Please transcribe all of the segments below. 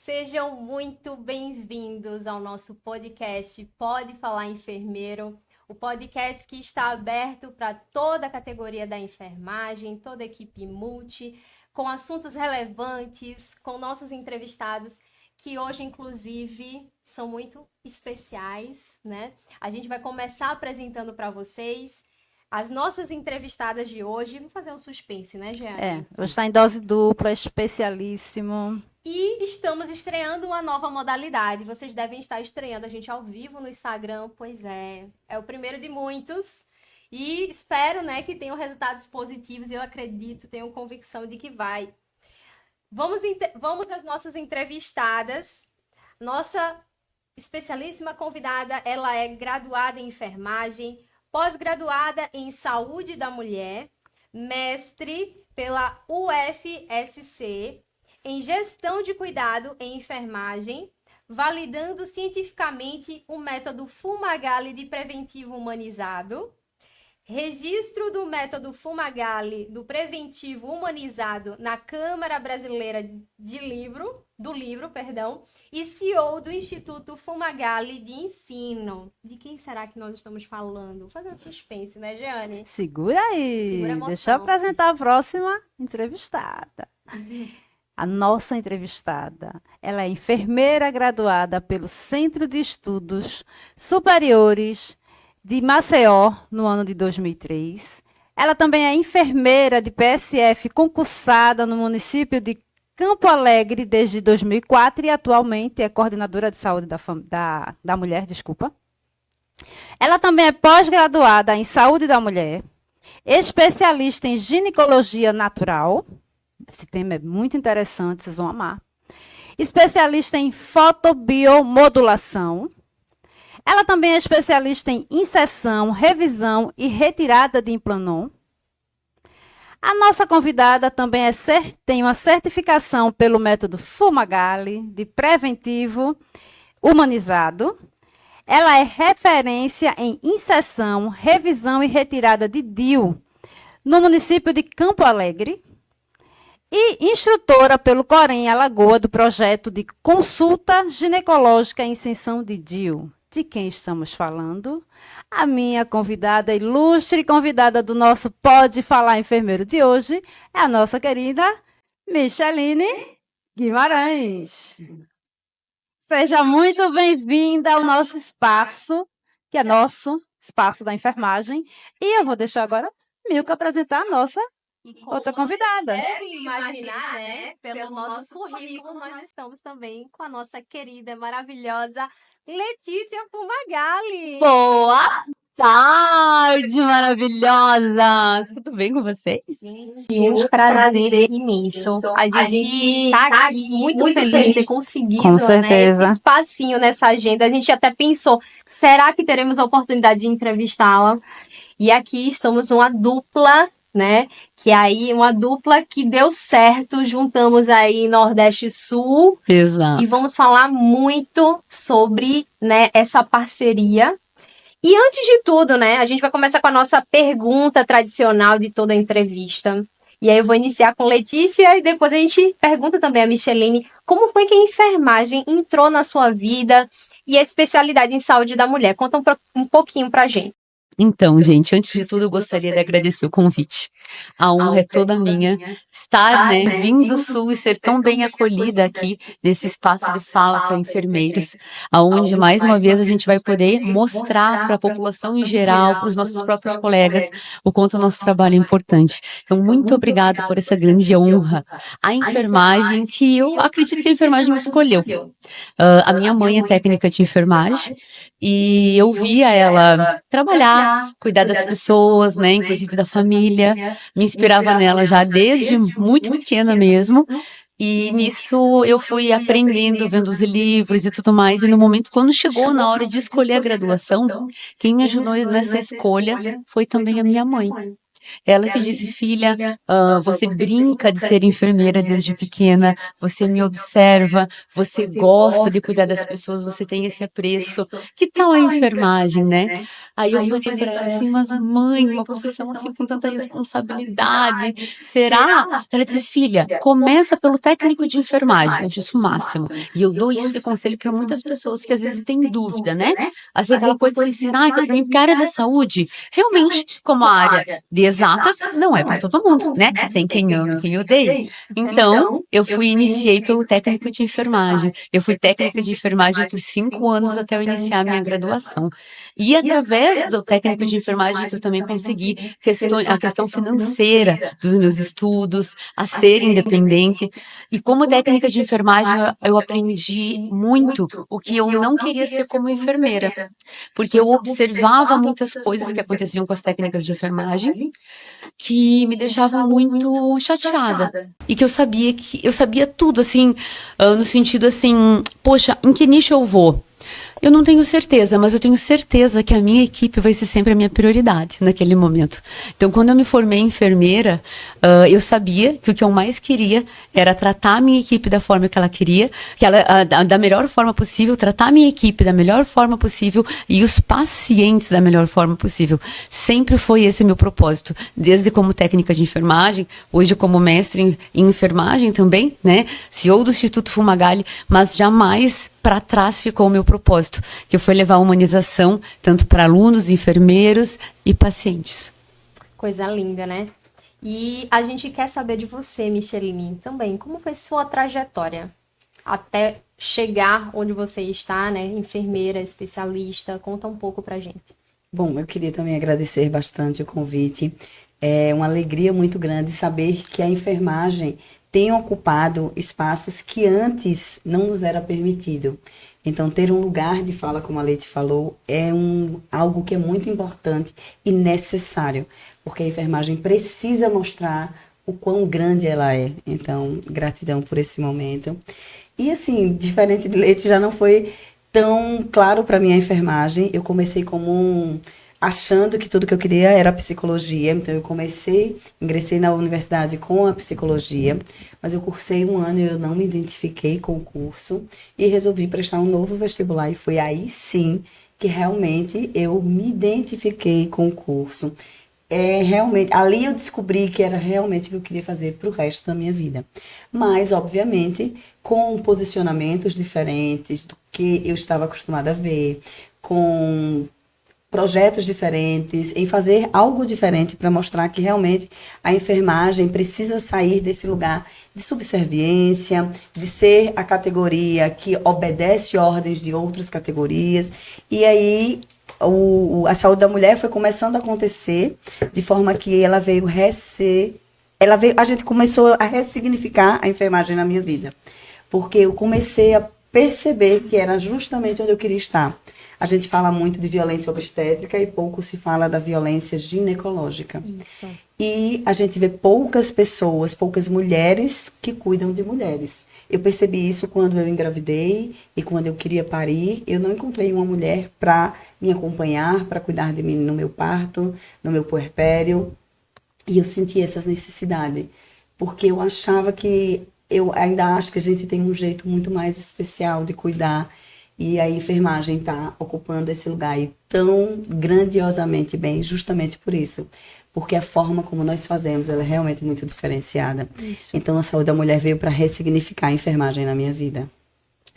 Sejam muito bem-vindos ao nosso podcast Pode Falar Enfermeiro, o podcast que está aberto para toda a categoria da enfermagem, toda a equipe multi, com assuntos relevantes, com nossos entrevistados, que hoje, inclusive, são muito especiais, né? A gente vai começar apresentando para vocês as nossas entrevistadas de hoje. Vou fazer um suspense, né, Jeane? Hoje está em dose dupla, especialíssimo. E estamos estreando uma nova modalidade. Vocês devem estar estreando a gente ao vivo no Instagram. Pois é o primeiro de muitos. E espero, né, que tenham resultados positivos. Eu acredito, tenho convicção de que vai. Vamos às nossas entrevistadas. Nossa especialíssima convidada, ela é graduada em enfermagem, pós-graduada em saúde da mulher, mestre pela UFSC, em gestão de cuidado em enfermagem, validando cientificamente o método Fumagalli de preventivo humanizado, registro do método Fumagalli do preventivo humanizado na Câmara Brasileira do Livro, e CEO do Instituto Fumagalli de Ensino. De quem será que nós estamos falando? Vou fazer um suspense, né, Jeane? Segura aí, Segura a emoção. deixa eu apresentar a próxima entrevistada. A nossa entrevistada, ela é enfermeira graduada pelo Centro de Estudos Superiores de Maceió, no ano de 2003. Ela também é enfermeira de PSF concursada no município de Campo Alegre desde 2004 e atualmente é coordenadora de saúde da mulher, Ela também é pós-graduada em saúde da mulher, especialista em ginecologia natural. Esse tema é muito interessante, vocês vão amar. Especialista em fotobiomodulação. Ela também é especialista em inserção, revisão e retirada de implanon. A nossa convidada também tem uma certificação pelo método Fumagalli de preventivo humanizado. Ela é referência em inserção, revisão e retirada de DIU no município de Campo Alegre. E instrutora pelo Corém Alagoa do projeto de consulta ginecológica e inserção de DIU. De quem estamos falando? A minha convidada, ilustre convidada do nosso Pode Falar Enfermeiro de hoje, é a nossa querida Micheline Guimarães. Seja muito bem-vinda ao nosso espaço, que é nosso espaço da enfermagem. E eu vou deixar agora Milka apresentar a nossa outra convidada. Deve imaginar, né? Pelo nosso currículo, nós estamos também com a nossa querida, maravilhosa Letícia Fumagalli. Boa tarde, maravilhosas! Tudo bem com vocês? Um prazer imenso. A gente tá aqui muito feliz de ter conseguido, Com certeza. Esse espacinho nessa agenda. A gente até pensou, será que teremos a oportunidade de entrevistá-la? E aqui estamos uma dupla, né? Que aí uma dupla que deu certo, juntamos aí Nordeste e Sul. Exato. E vamos falar muito sobre, né, essa parceria. E antes de tudo, né, a gente vai começar com a nossa pergunta tradicional de toda a entrevista. E aí eu vou iniciar com Letícia e depois a gente pergunta também a Micheline como foi que a enfermagem entrou na sua vida e a especialidade em saúde da mulher. Conta um pouquinho pra gente. Então, gente, antes de tudo, eu gostaria de agradecer o convite. A honra é toda minha estar, né, vindo do Sul e ser tão bem acolhida aqui nesse espaço de fala para enfermeiros, aonde mais uma vez a gente vai poder mostrar para a população em geral, para os nossos próprios colegas, o quanto o nosso trabalho é importante. Então, muito obrigada por essa grande honra. A enfermagem que eu acredito que a enfermagem me escolheu. A minha mãe é técnica de enfermagem e eu via ela trabalhar, cuidar das pessoas, né, inclusive da família, me inspirava nela já desde muito pequena mesmo, e nisso eu fui aprendendo, vendo os livros e tudo mais, e no momento, quando chegou na hora de escolher a graduação, quem me ajudou nessa escolha foi também a minha mãe. Ela que disse, filha, você brinca de ser enfermeira desde pequena, você me observa, você gosta de cuidar das pessoas, você tem esse apreço. Que tal a enfermagem, né? Aí eu falei pra ela assim, mas mãe, uma profissão assim com tanta responsabilidade, será? Ela disse, filha, começa pelo técnico de enfermagem. Eu disse o máximo. E eu dou isso de conselho para muitas pessoas que às vezes têm dúvida, né? Assim, aquela coisa assim, será que eu também, porque a área da saúde, realmente, como a área de exatas, não é para todo mundo, né? Tem quem ama e quem odeia. Então, eu iniciei pelo técnico de enfermagem. Eu fui técnica de enfermagem por 5 anos até eu iniciar a minha graduação. E através do técnico de enfermagem que eu também consegui a questão financeira dos meus estudos, a ser independente. E como técnica de enfermagem, eu aprendi muito o que eu não queria ser como enfermeira. Porque eu observava muitas coisas que aconteciam com as técnicas de enfermagem que me deixavam muito chateada. E que eu sabia tudo, assim, no sentido assim, poxa, em que nicho eu vou? Eu não tenho certeza, mas eu tenho certeza que a minha equipe vai ser sempre a minha prioridade naquele momento. Então, quando eu me formei enfermeira, eu sabia que o que eu mais queria era tratar a minha equipe da forma que ela queria, da melhor forma possível, tratar a minha equipe da melhor forma possível e os pacientes da melhor forma possível. Sempre foi esse meu propósito, desde como técnica de enfermagem, hoje como mestre em enfermagem também, né? CEO do Instituto Fumagalli, mas jamais para trás ficou o meu propósito, que foi levar a humanização tanto para alunos, enfermeiros e pacientes. Coisa linda, né? E a gente quer saber de você, Micheline, também. Como foi sua trajetória até chegar onde você está, né? Enfermeira, especialista. Conta um pouco pra gente. Bom, eu queria também agradecer bastante o convite. É uma alegria muito grande saber que a enfermagem tem ocupado espaços que antes não nos era permitido. Então, ter um lugar de fala, como a Leite falou, é algo que é muito importante e necessário, porque a enfermagem precisa mostrar o quão grande ela é. Então, gratidão por esse momento. E assim, diferente de Leite, já não foi tão claro para mim a enfermagem. Eu comecei como achando que tudo que eu queria era psicologia. Então, ingressei na universidade com a psicologia, mas eu cursei 1 ano e eu não me identifiquei com o curso e resolvi prestar um novo vestibular. E foi aí, sim, que realmente eu me identifiquei com o curso. Realmente, ali eu descobri que era realmente o que eu queria fazer para o resto da minha vida. Mas, obviamente, com posicionamentos diferentes do que eu estava acostumada a ver, com projetos diferentes, em fazer algo diferente para mostrar que realmente a enfermagem precisa sair desse lugar de subserviência, de ser a categoria que obedece ordens de outras categorias. E aí a saúde da mulher foi começando a acontecer de forma que ela veio a gente começou a ressignificar a enfermagem na minha vida, porque eu comecei a perceber que era justamente onde eu queria estar. A gente fala muito de violência obstétrica e pouco se fala da violência ginecológica. Isso. E a gente vê poucas pessoas, poucas mulheres que cuidam de mulheres. Eu percebi isso quando eu engravidei e quando eu queria parir. Eu não encontrei uma mulher para me acompanhar, para cuidar de mim no meu parto, no meu puerpério. E eu senti essa necessidade, porque eu achava eu ainda acho que a gente tem um jeito muito mais especial de cuidar. E a enfermagem está ocupando esse lugar aí tão grandiosamente bem, justamente por isso. Porque a forma como nós fazemos, ela é realmente muito diferenciada. Isso. Então, a saúde da mulher veio para ressignificar a enfermagem na minha vida.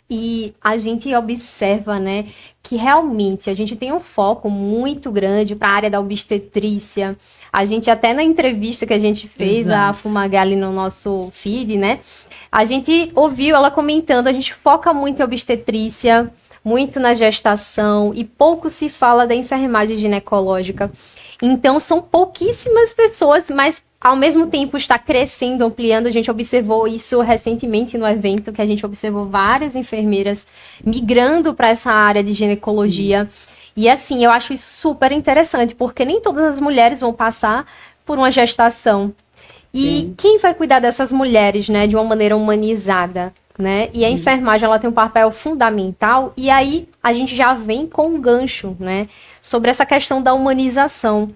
E a gente observa, né, que realmente a gente tem um foco muito grande para a área da obstetrícia. A gente até na entrevista que a gente fez, Exato. A Fumagalli no nosso feed, né, a gente ouviu ela comentando, a gente foca muito em obstetrícia, muito na gestação e pouco se fala da enfermagem ginecológica. Então, são pouquíssimas pessoas, mas ao mesmo tempo está crescendo, ampliando. A gente observou isso recentemente no evento, que a gente observou várias enfermeiras migrando para essa área de ginecologia. Isso. E assim, eu acho isso super interessante, porque nem todas as mulheres vão passar por uma gestação. E Sim. quem vai cuidar dessas mulheres, né, de uma maneira humanizada, né? E a enfermagem, ela tem um papel fundamental. E aí, a gente já vem com um gancho, né, sobre essa questão da humanização.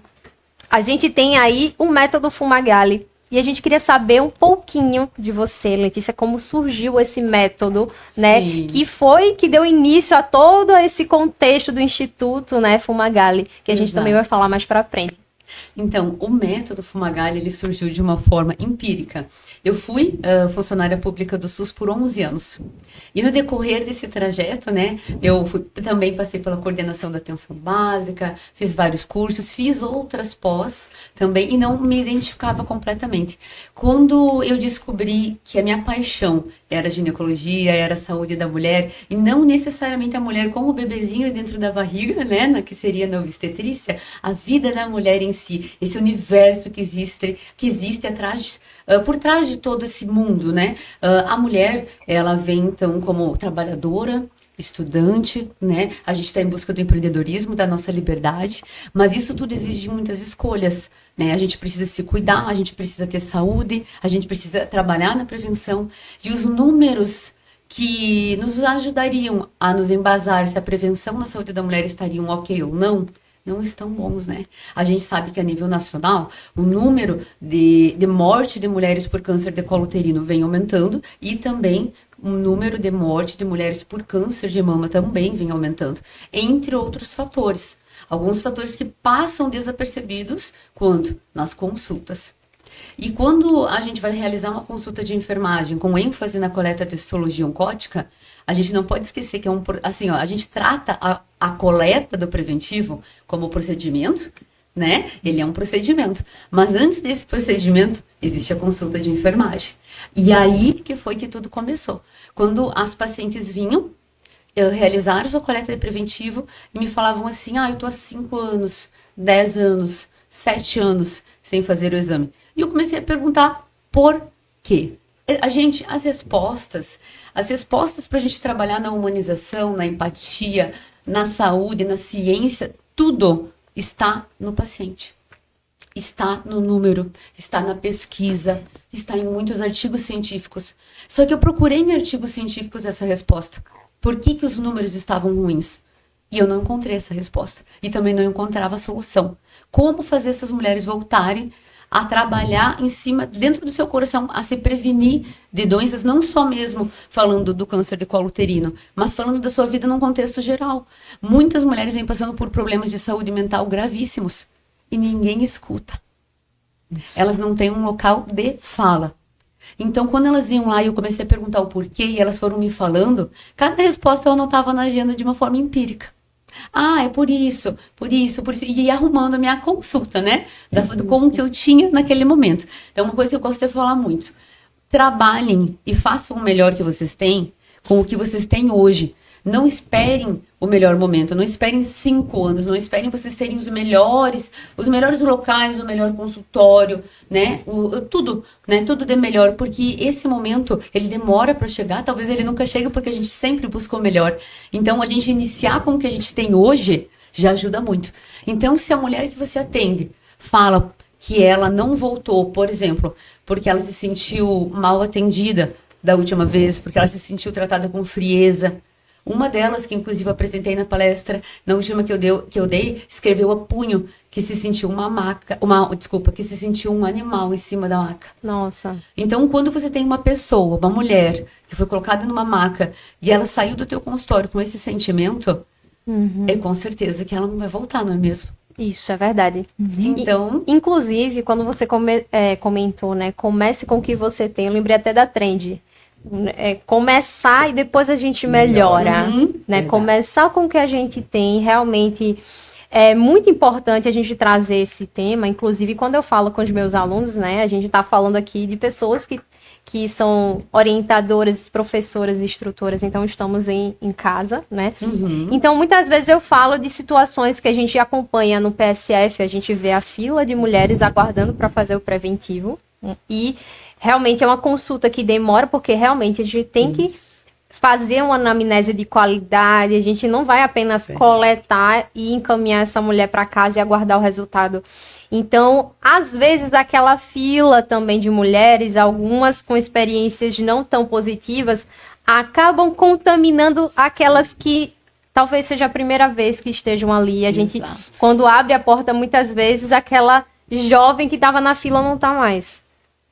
A gente tem aí o método Fumagalli. E a gente queria saber um pouquinho de você, Letícia, como surgiu esse método, né? Que deu início a todo esse contexto do Instituto, né, Fumagalli, que a gente também vai falar mais pra frente. Então, o método Fumagalli, ele surgiu de uma forma empírica. Eu fui funcionária pública do SUS por 11 anos. E no decorrer desse trajeto, né, também passei pela coordenação da atenção básica, fiz vários cursos, fiz outras pós também e não me identificava completamente. Quando eu descobri que a minha paixão era a ginecologia, era a saúde da mulher, e não necessariamente a mulher com o bebezinho dentro da barriga, né, que seria na obstetrícia, a vida da mulher em si, esse universo que existe atrás, por trás de todo esse mundo, né? A mulher, ela vem então como trabalhadora, estudante, né? A gente está em busca do empreendedorismo, da nossa liberdade, mas isso tudo exige muitas escolhas, né? A gente precisa se cuidar, a gente precisa ter saúde, a gente precisa trabalhar na prevenção, e os números que nos ajudariam a nos embasar se a prevenção na saúde da mulher estariam ok ou não estão bons, né? A gente sabe que a nível nacional, o número de morte de mulheres por câncer de colo uterino vem aumentando e também o número de morte de mulheres por câncer de mama também vem aumentando, entre outros fatores. Alguns fatores que passam desapercebidos quando nas consultas. E quando a gente vai realizar uma consulta de enfermagem com ênfase na coleta de histologia oncótica, a gente não pode esquecer que a gente trata a coleta do preventivo como procedimento, né? Ele é um procedimento. Mas antes desse procedimento, existe a consulta de enfermagem. E aí que foi que tudo começou. Quando as pacientes vinham, realizar sua coleta de preventivo e me falavam assim, eu tô há 5 anos, 10 anos, 7 anos sem fazer o exame. E eu comecei a perguntar por quê? As respostas para a gente trabalhar na humanização, na empatia, na saúde, na ciência, tudo está no paciente. Está no número, está na pesquisa, está em muitos artigos científicos. Só que eu procurei em artigos científicos essa resposta. Por que os números estavam ruins? E eu não encontrei essa resposta. E também não encontrava a solução. Como fazer essas mulheres voltarem a trabalhar em cima, dentro do seu coração, a se prevenir de doenças, não só mesmo falando do câncer de colo uterino, mas falando da sua vida num contexto geral. Muitas mulheres vêm passando por problemas de saúde mental gravíssimos e ninguém escuta. Isso. Elas não têm um local de fala. Então, quando elas iam lá e eu comecei a perguntar o porquê e elas foram me falando, cada resposta eu anotava na agenda de uma forma empírica. É por isso. E ia arrumando a minha consulta, né? Com o que eu tinha naquele momento. Então, uma coisa que eu gosto de falar muito. Trabalhem e façam o melhor que vocês têm com o que vocês têm hoje. Não esperem o melhor momento, não esperem 5 anos, não esperem vocês terem os melhores locais, o melhor consultório, né? Tudo de melhor, porque esse momento, ele demora para chegar, talvez ele nunca chegue porque a gente sempre busca o melhor. Então, a gente iniciar com o que a gente tem hoje já ajuda muito. Então, se a mulher que você atende fala que ela não voltou, por exemplo, porque ela se sentiu mal atendida da última vez, porque ela se sentiu tratada com frieza. Uma delas, que inclusive eu apresentei na palestra, na última que eu dei, escreveu a punho que se sentiu que se sentiu um animal em cima da maca. Nossa. Então, quando você tem uma pessoa, uma mulher, que foi colocada numa maca e ela saiu do teu consultório com esse sentimento, é com certeza que ela não vai voltar, não é mesmo? Isso, é verdade. Então... Inclusive, quando você comentou, né, comece com o que você tem, eu lembrei até da trend. Começar e depois a gente melhora, né? Começar com o que a gente tem, realmente é muito importante a gente trazer esse tema, inclusive quando eu falo com os meus alunos, né? A gente está falando aqui de pessoas que são orientadoras, professoras, instrutoras, então estamos em casa, né? Então, muitas vezes eu falo de situações que a gente acompanha no PSF, a gente vê a fila de mulheres aguardando para fazer o preventivo e realmente é uma consulta que demora, porque realmente a gente tem que fazer uma anamnese de qualidade, a gente não vai apenas coletar e encaminhar essa mulher para casa e aguardar o resultado. Então, às vezes, aquela fila também de mulheres, algumas com experiências não tão positivas, acabam contaminando aquelas que talvez seja a primeira vez que estejam ali. A gente, quando abre a porta, muitas vezes, aquela jovem que tava na fila não tá mais.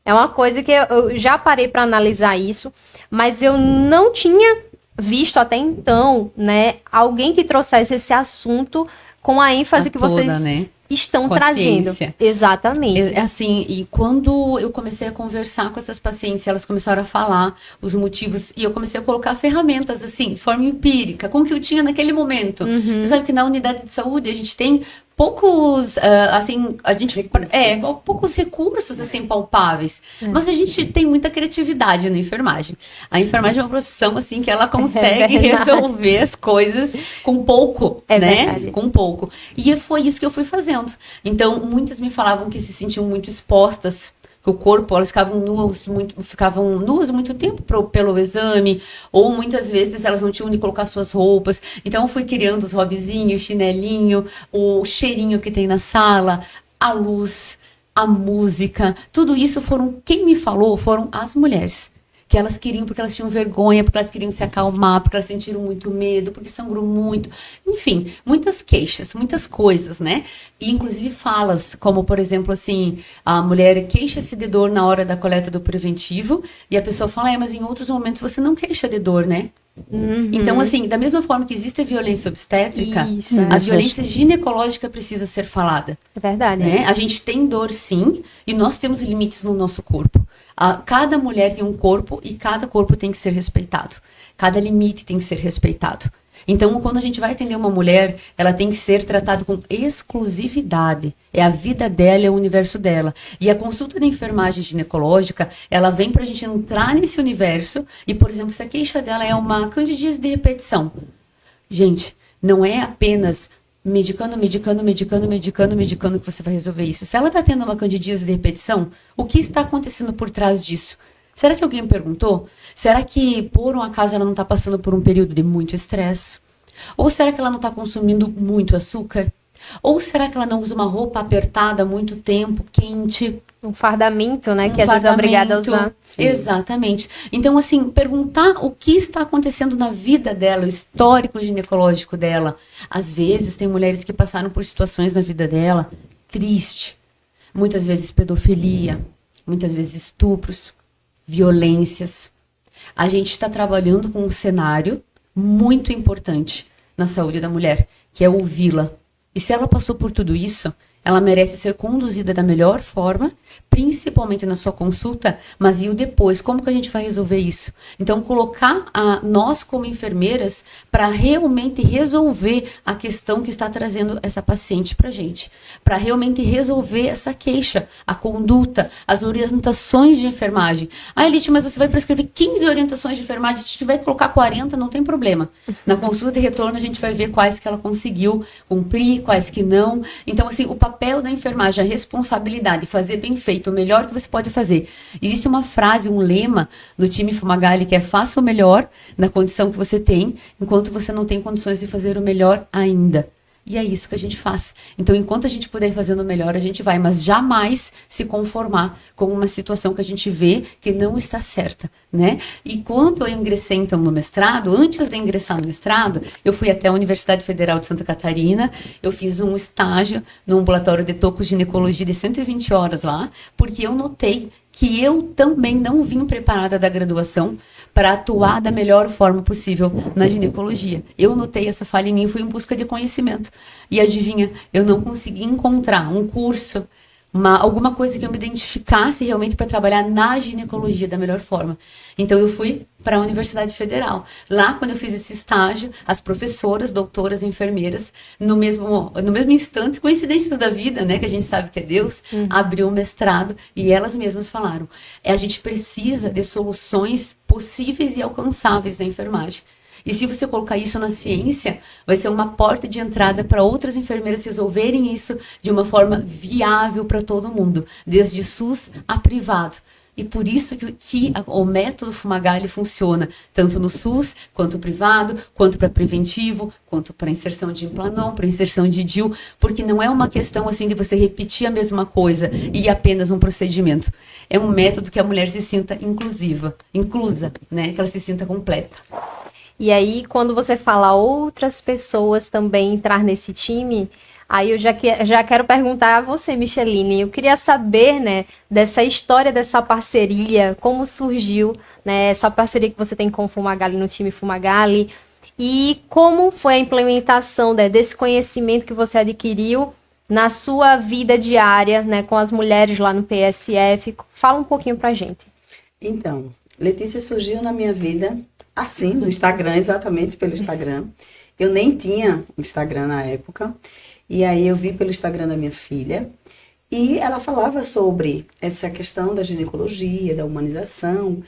É uma coisa que eu já parei para analisar isso, mas eu não tinha visto até então, né, alguém que trouxesse esse assunto com a ênfase que vocês né? estão Com a trazendo. ciência. Exatamente. Assim, e quando eu comecei a conversar com essas pacientes, elas começaram a falar os motivos, e eu comecei a colocar ferramentas, assim, de forma empírica, como que eu tinha naquele momento. Você sabe que na unidade de saúde a gente tem poucos, assim, poucos recursos, assim, palpáveis. Mas a gente tem muita criatividade na enfermagem. A enfermagem é uma profissão, assim, que ela consegue verdade. resolver as coisas com pouco, É né? verdade. Com pouco. E foi isso que eu fui fazendo. Então, muitas me falavam que se sentiam muito expostas, que o corpo, elas ficavam nuas muito tempo pelo exame, ou muitas vezes elas não tinham onde colocar suas roupas. Então, eu fui criando os hobbyzinhos, chinelinho, o cheirinho que tem na sala, a luz, a música, tudo isso quem me falou foram as mulheres. Que elas queriam, porque elas tinham vergonha, porque elas queriam se acalmar, porque elas sentiram muito medo, porque sangrou muito. Enfim, muitas queixas, muitas coisas, né? E inclusive falas, como por exemplo assim, a mulher queixa-se de dor na hora da coleta do preventivo, e a pessoa fala, mas em outros momentos você não queixa de dor, né? Então, assim, da mesma forma que existe a violência obstétrica, Isso, a violência ginecológica precisa ser falada. é verdade. Né? A gente tem dor, sim, e nós temos limites no nosso corpo. Cada mulher tem um corpo e cada corpo tem que ser respeitado. Cada limite tem que ser respeitado. Então, quando a gente vai atender uma mulher, ela tem que ser tratada com exclusividade. É a vida dela, é o universo dela. E a consulta de enfermagem ginecológica, ela vem pra gente entrar nesse universo. E, por exemplo, se a queixa dela é uma candidíase de repetição. Gente, não é apenas medicando que você vai resolver isso. Se ela está tendo uma candidíase de repetição, o que está acontecendo por trás disso? Será que alguém me perguntou? Será que, por um acaso, ela não está passando por um período de muito estresse? Ou será que ela não está consumindo muito açúcar? Ou será que ela não usa uma roupa apertada há muito tempo, quente? Um fardamento, né? Que às vezes é obrigada a usar. Sim. Exatamente. Então, assim, perguntar o que está acontecendo na vida dela, o histórico ginecológico dela. Às vezes, tem mulheres que passaram por situações na vida dela triste. Muitas vezes pedofilia, muitas vezes estupros, violências. A gente está trabalhando com um cenário muito importante na saúde da mulher, que é ouvi-la. E se ela passou por tudo isso, ela merece ser conduzida da melhor forma, principalmente na sua consulta, mas e o depois? Como que a gente vai resolver isso? Então, colocar nós como enfermeiras para realmente resolver a questão que está trazendo essa paciente para a gente. Para realmente resolver essa queixa, a conduta, as orientações de enfermagem. Elite, mas você vai prescrever 15 orientações de enfermagem, se tiver que colocar 40, não tem problema. Na consulta de retorno, a gente vai ver quais que ela conseguiu cumprir, quais que não. Então, assim, o papel da enfermagem, a responsabilidade, fazer bem feito, o melhor que você pode fazer. Existe uma frase, um lema do time Fumagalli que é faça o melhor na condição que você tem, enquanto você não tem condições de fazer o melhor ainda. E é isso que a gente faz. Então, enquanto a gente puder fazer o melhor, a gente vai, mas jamais se conformar com uma situação que a gente vê que não está certa, né? E quando eu ingressei, então, no mestrado, antes de ingressar no mestrado, eu fui até a Universidade Federal de Santa Catarina, eu fiz um estágio no ambulatório de tocoginecologia de 120 horas lá, porque eu notei que eu também não vim preparada da graduação para atuar da melhor forma possível na ginecologia. Eu notei essa falha em mim, fui em busca de conhecimento. E adivinha, eu não consegui encontrar um curso, alguma coisa que eu me identificasse realmente para trabalhar na ginecologia da melhor forma. Então, eu fui para a Universidade Federal. Lá, quando eu fiz esse estágio, as professoras, doutoras, enfermeiras, no mesmo instante, coincidências da vida, né, que a gente sabe que é Deus, abriu o mestrado e elas mesmas falaram, a gente precisa de soluções possíveis e alcançáveis na enfermagem. E se você colocar isso na ciência, vai ser uma porta de entrada para outras enfermeiras resolverem isso de uma forma viável para todo mundo, desde SUS a privado. E por isso que o método Fumagalli funciona, tanto no SUS, quanto privado, quanto para preventivo, quanto para inserção de implanon, para inserção de DIU, porque não é uma questão assim de você repetir a mesma coisa e apenas um procedimento. É um método que a mulher se sinta inclusa, né? Que ela se sinta completa. E aí, quando você fala outras pessoas também entrar nesse time, Aí eu já quero perguntar a você, Micheline. Eu queria saber, né, dessa história dessa parceria, como surgiu, né, essa parceria que você tem com o Fumagalli no time Fumagalli e como foi a implementação, né, desse conhecimento que você adquiriu na sua vida diária, né, com as mulheres lá no PSF. Fala um pouquinho pra gente. Então, Letícia surgiu na minha vida assim, no Instagram, exatamente pelo Instagram. Eu nem tinha Instagram na época. E aí eu vi pelo Instagram da minha filha. E ela falava sobre essa questão da ginecologia, da humanização.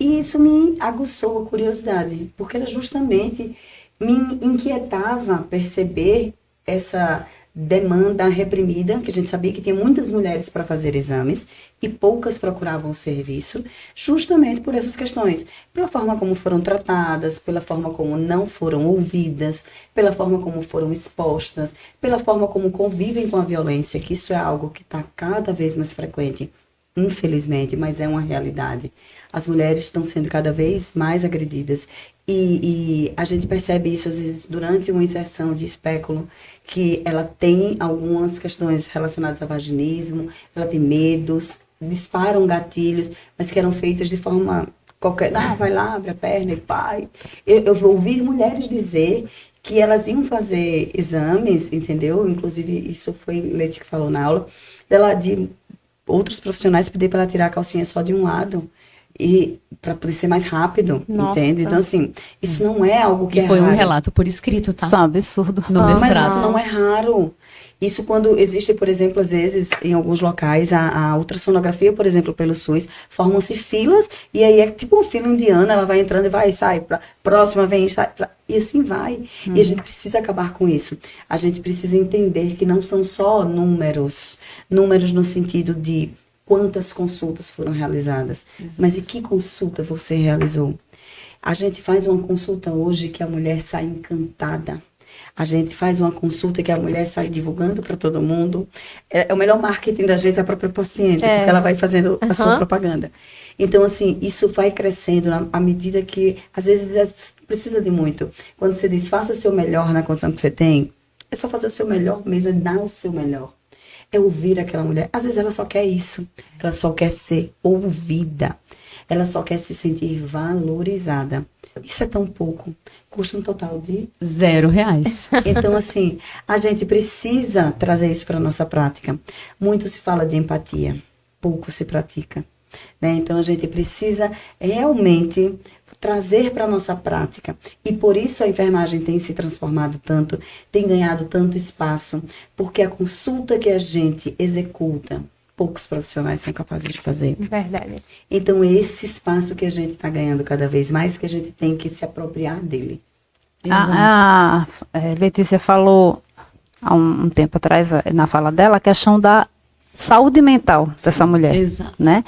E isso me aguçou a curiosidade, porque era justamente me inquietava perceber essa demanda reprimida, que a gente sabia que tinha muitas mulheres para fazer exames e poucas procuravam o serviço, justamente por essas questões, pela forma como foram tratadas, pela forma como não foram ouvidas, pela forma como foram expostas, pela forma como convivem com a violência, que isso é algo que está cada vez mais frequente, infelizmente, mas é uma realidade. As mulheres estão sendo cada vez mais agredidas e a gente percebe isso às vezes durante uma inserção de espéculo, que ela tem algumas questões relacionadas ao vaginismo, ela tem medos, disparam gatilhos, mas que eram feitas de forma qualquer, vai lá, abre a perna e pai. Eu vou ouvir mulheres dizer que elas iam fazer exames, entendeu? Inclusive, isso foi Leti que falou na aula, de outros profissionais pedir para ela tirar a calcinha só de um lado, e para poder ser mais rápido, Nossa. entende? Então, assim, isso não é algo que E foi um raro. relato por escrito, tá? Isso é um absurdo. No Mas mestrado. isso não é raro. Isso quando existe, por exemplo, às vezes, em alguns locais, a ultrassonografia, por exemplo, pelo SUS, formam-se filas, e aí é tipo uma fila indiana, ela vai entrando e vai, sai, próxima vem, sai, e assim vai. E a gente precisa acabar com isso. A gente precisa entender que não são só números no sentido de quantas consultas foram realizadas, mas e que consulta você realizou? A gente faz uma consulta hoje que a mulher sai encantada. A gente faz uma consulta que a mulher sai divulgando para todo mundo. O melhor marketing da gente é a própria paciente, porque ela vai fazendo a sua propaganda. Então, assim, isso vai crescendo à medida que, às vezes, precisa de muito. Quando você diz, faça o seu melhor na condição que você tem, é só fazer o seu melhor mesmo, é dar o seu melhor. É ouvir aquela mulher. Às vezes ela só quer isso. Ela só quer ser ouvida. Ela só quer se sentir valorizada. Isso é tão pouco. Custa um total de R$0. Então, assim, a gente precisa trazer isso para a nossa prática. Muito se fala de empatia, pouco se pratica, né? Então, a gente precisa realmente trazer para a nossa prática. E por isso a enfermagem tem se transformado tanto, tem ganhado tanto espaço, porque a consulta que a gente executa, poucos profissionais são capazes de fazer. Verdade. Então, esse espaço que a gente está ganhando cada vez mais, que a gente tem que se apropriar dele. A Letícia falou há um tempo atrás, na fala dela, a questão da saúde mental dessa mulher, Exato. né?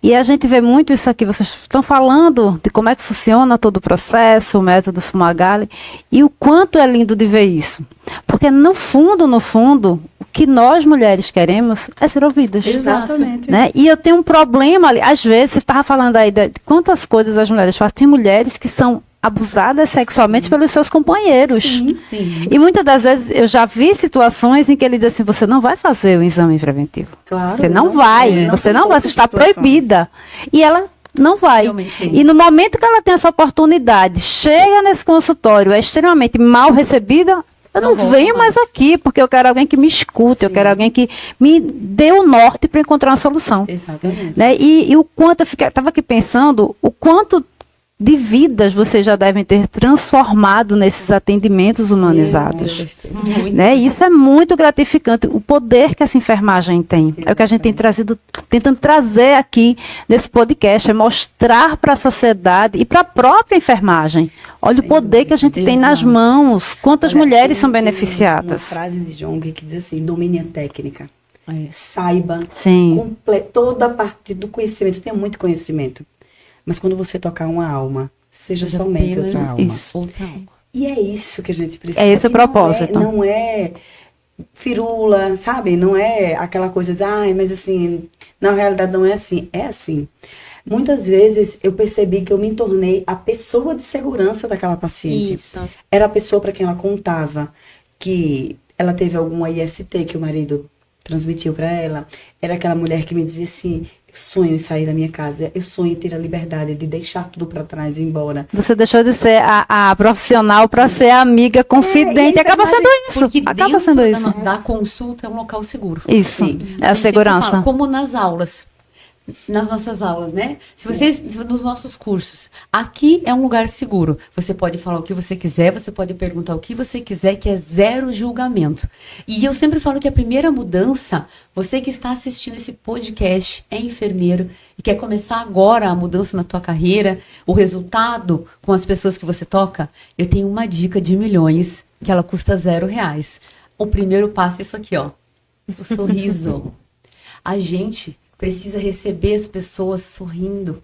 E a gente vê muito isso aqui, vocês estão falando de como é que funciona todo o processo, o método Fumagalli, e o quanto é lindo de ver isso. Porque no fundo, o que nós mulheres queremos é ser ouvidas. Exatamente. Né? E eu tenho um problema ali, às vezes, você estava falando aí de quantas coisas as mulheres fazem, tem mulheres que são abusadas sexualmente pelos seus companheiros. Sim. E muitas das vezes eu já vi situações em que ele diz assim, você não vai fazer o exame preventivo. Claro, Você não vai, você não vai, você está proibida. E ela não vai. Realmente, sim. E no momento que ela tem essa oportunidade, chega nesse consultório, é extremamente mal recebida, eu não volto venho mais aqui, porque eu quero alguém que me escute, eu quero alguém que me dê o norte para encontrar uma solução. Exatamente. Né? E o quanto, eu estava aqui pensando, o quanto de vidas vocês já devem ter transformado nesses atendimentos humanizados. Né? Isso é muito gratificante, o poder que essa enfermagem tem. É o que a gente tem tentando trazer aqui nesse podcast, é mostrar para a sociedade e para a própria enfermagem. Olha o poder que a gente tem nas mãos, quantas Olha, mulheres são tem beneficiadas. Uma frase de Jung que diz assim, domine a técnica. Saiba Sim. toda a parte do conhecimento, tenha muito conhecimento. Mas quando você tocar uma alma, seja somente outra alma. Isso. Outra alma. E é isso que a gente precisa. É esse o E propósito. Não é firula, sabe? Não é aquela coisa de, mas assim, na realidade não é assim. É assim. Muitas vezes eu percebi que eu me tornei a pessoa de segurança daquela paciente. Isso. Era a pessoa para quem ela contava que ela teve alguma IST que o marido transmitiu para ela. Era aquela mulher que me dizia assim: eu sonho em sair da minha casa, eu sonho em ter a liberdade de deixar tudo para trás e ir embora. Você deixou de ser a profissional para ser a amiga confidente. e a Acaba sendo isso. Porque Acaba dentro sendo isso. da consulta é um local seguro. Isso. Sim. É a gente sempre segurança. fala, como nas aulas. Nas nossas aulas, né? Nos nossos cursos, aqui é um lugar seguro. Você pode falar o que você quiser, você pode perguntar o que você quiser, que é zero julgamento. E eu sempre falo que a primeira mudança, você que está assistindo esse podcast, é enfermeiro e quer começar agora a mudança na tua carreira, o resultado com as pessoas que você toca, eu tenho uma dica de milhões, que ela custa R$0. O primeiro passo é isso aqui, ó. O sorriso. A gente precisa receber as pessoas sorrindo.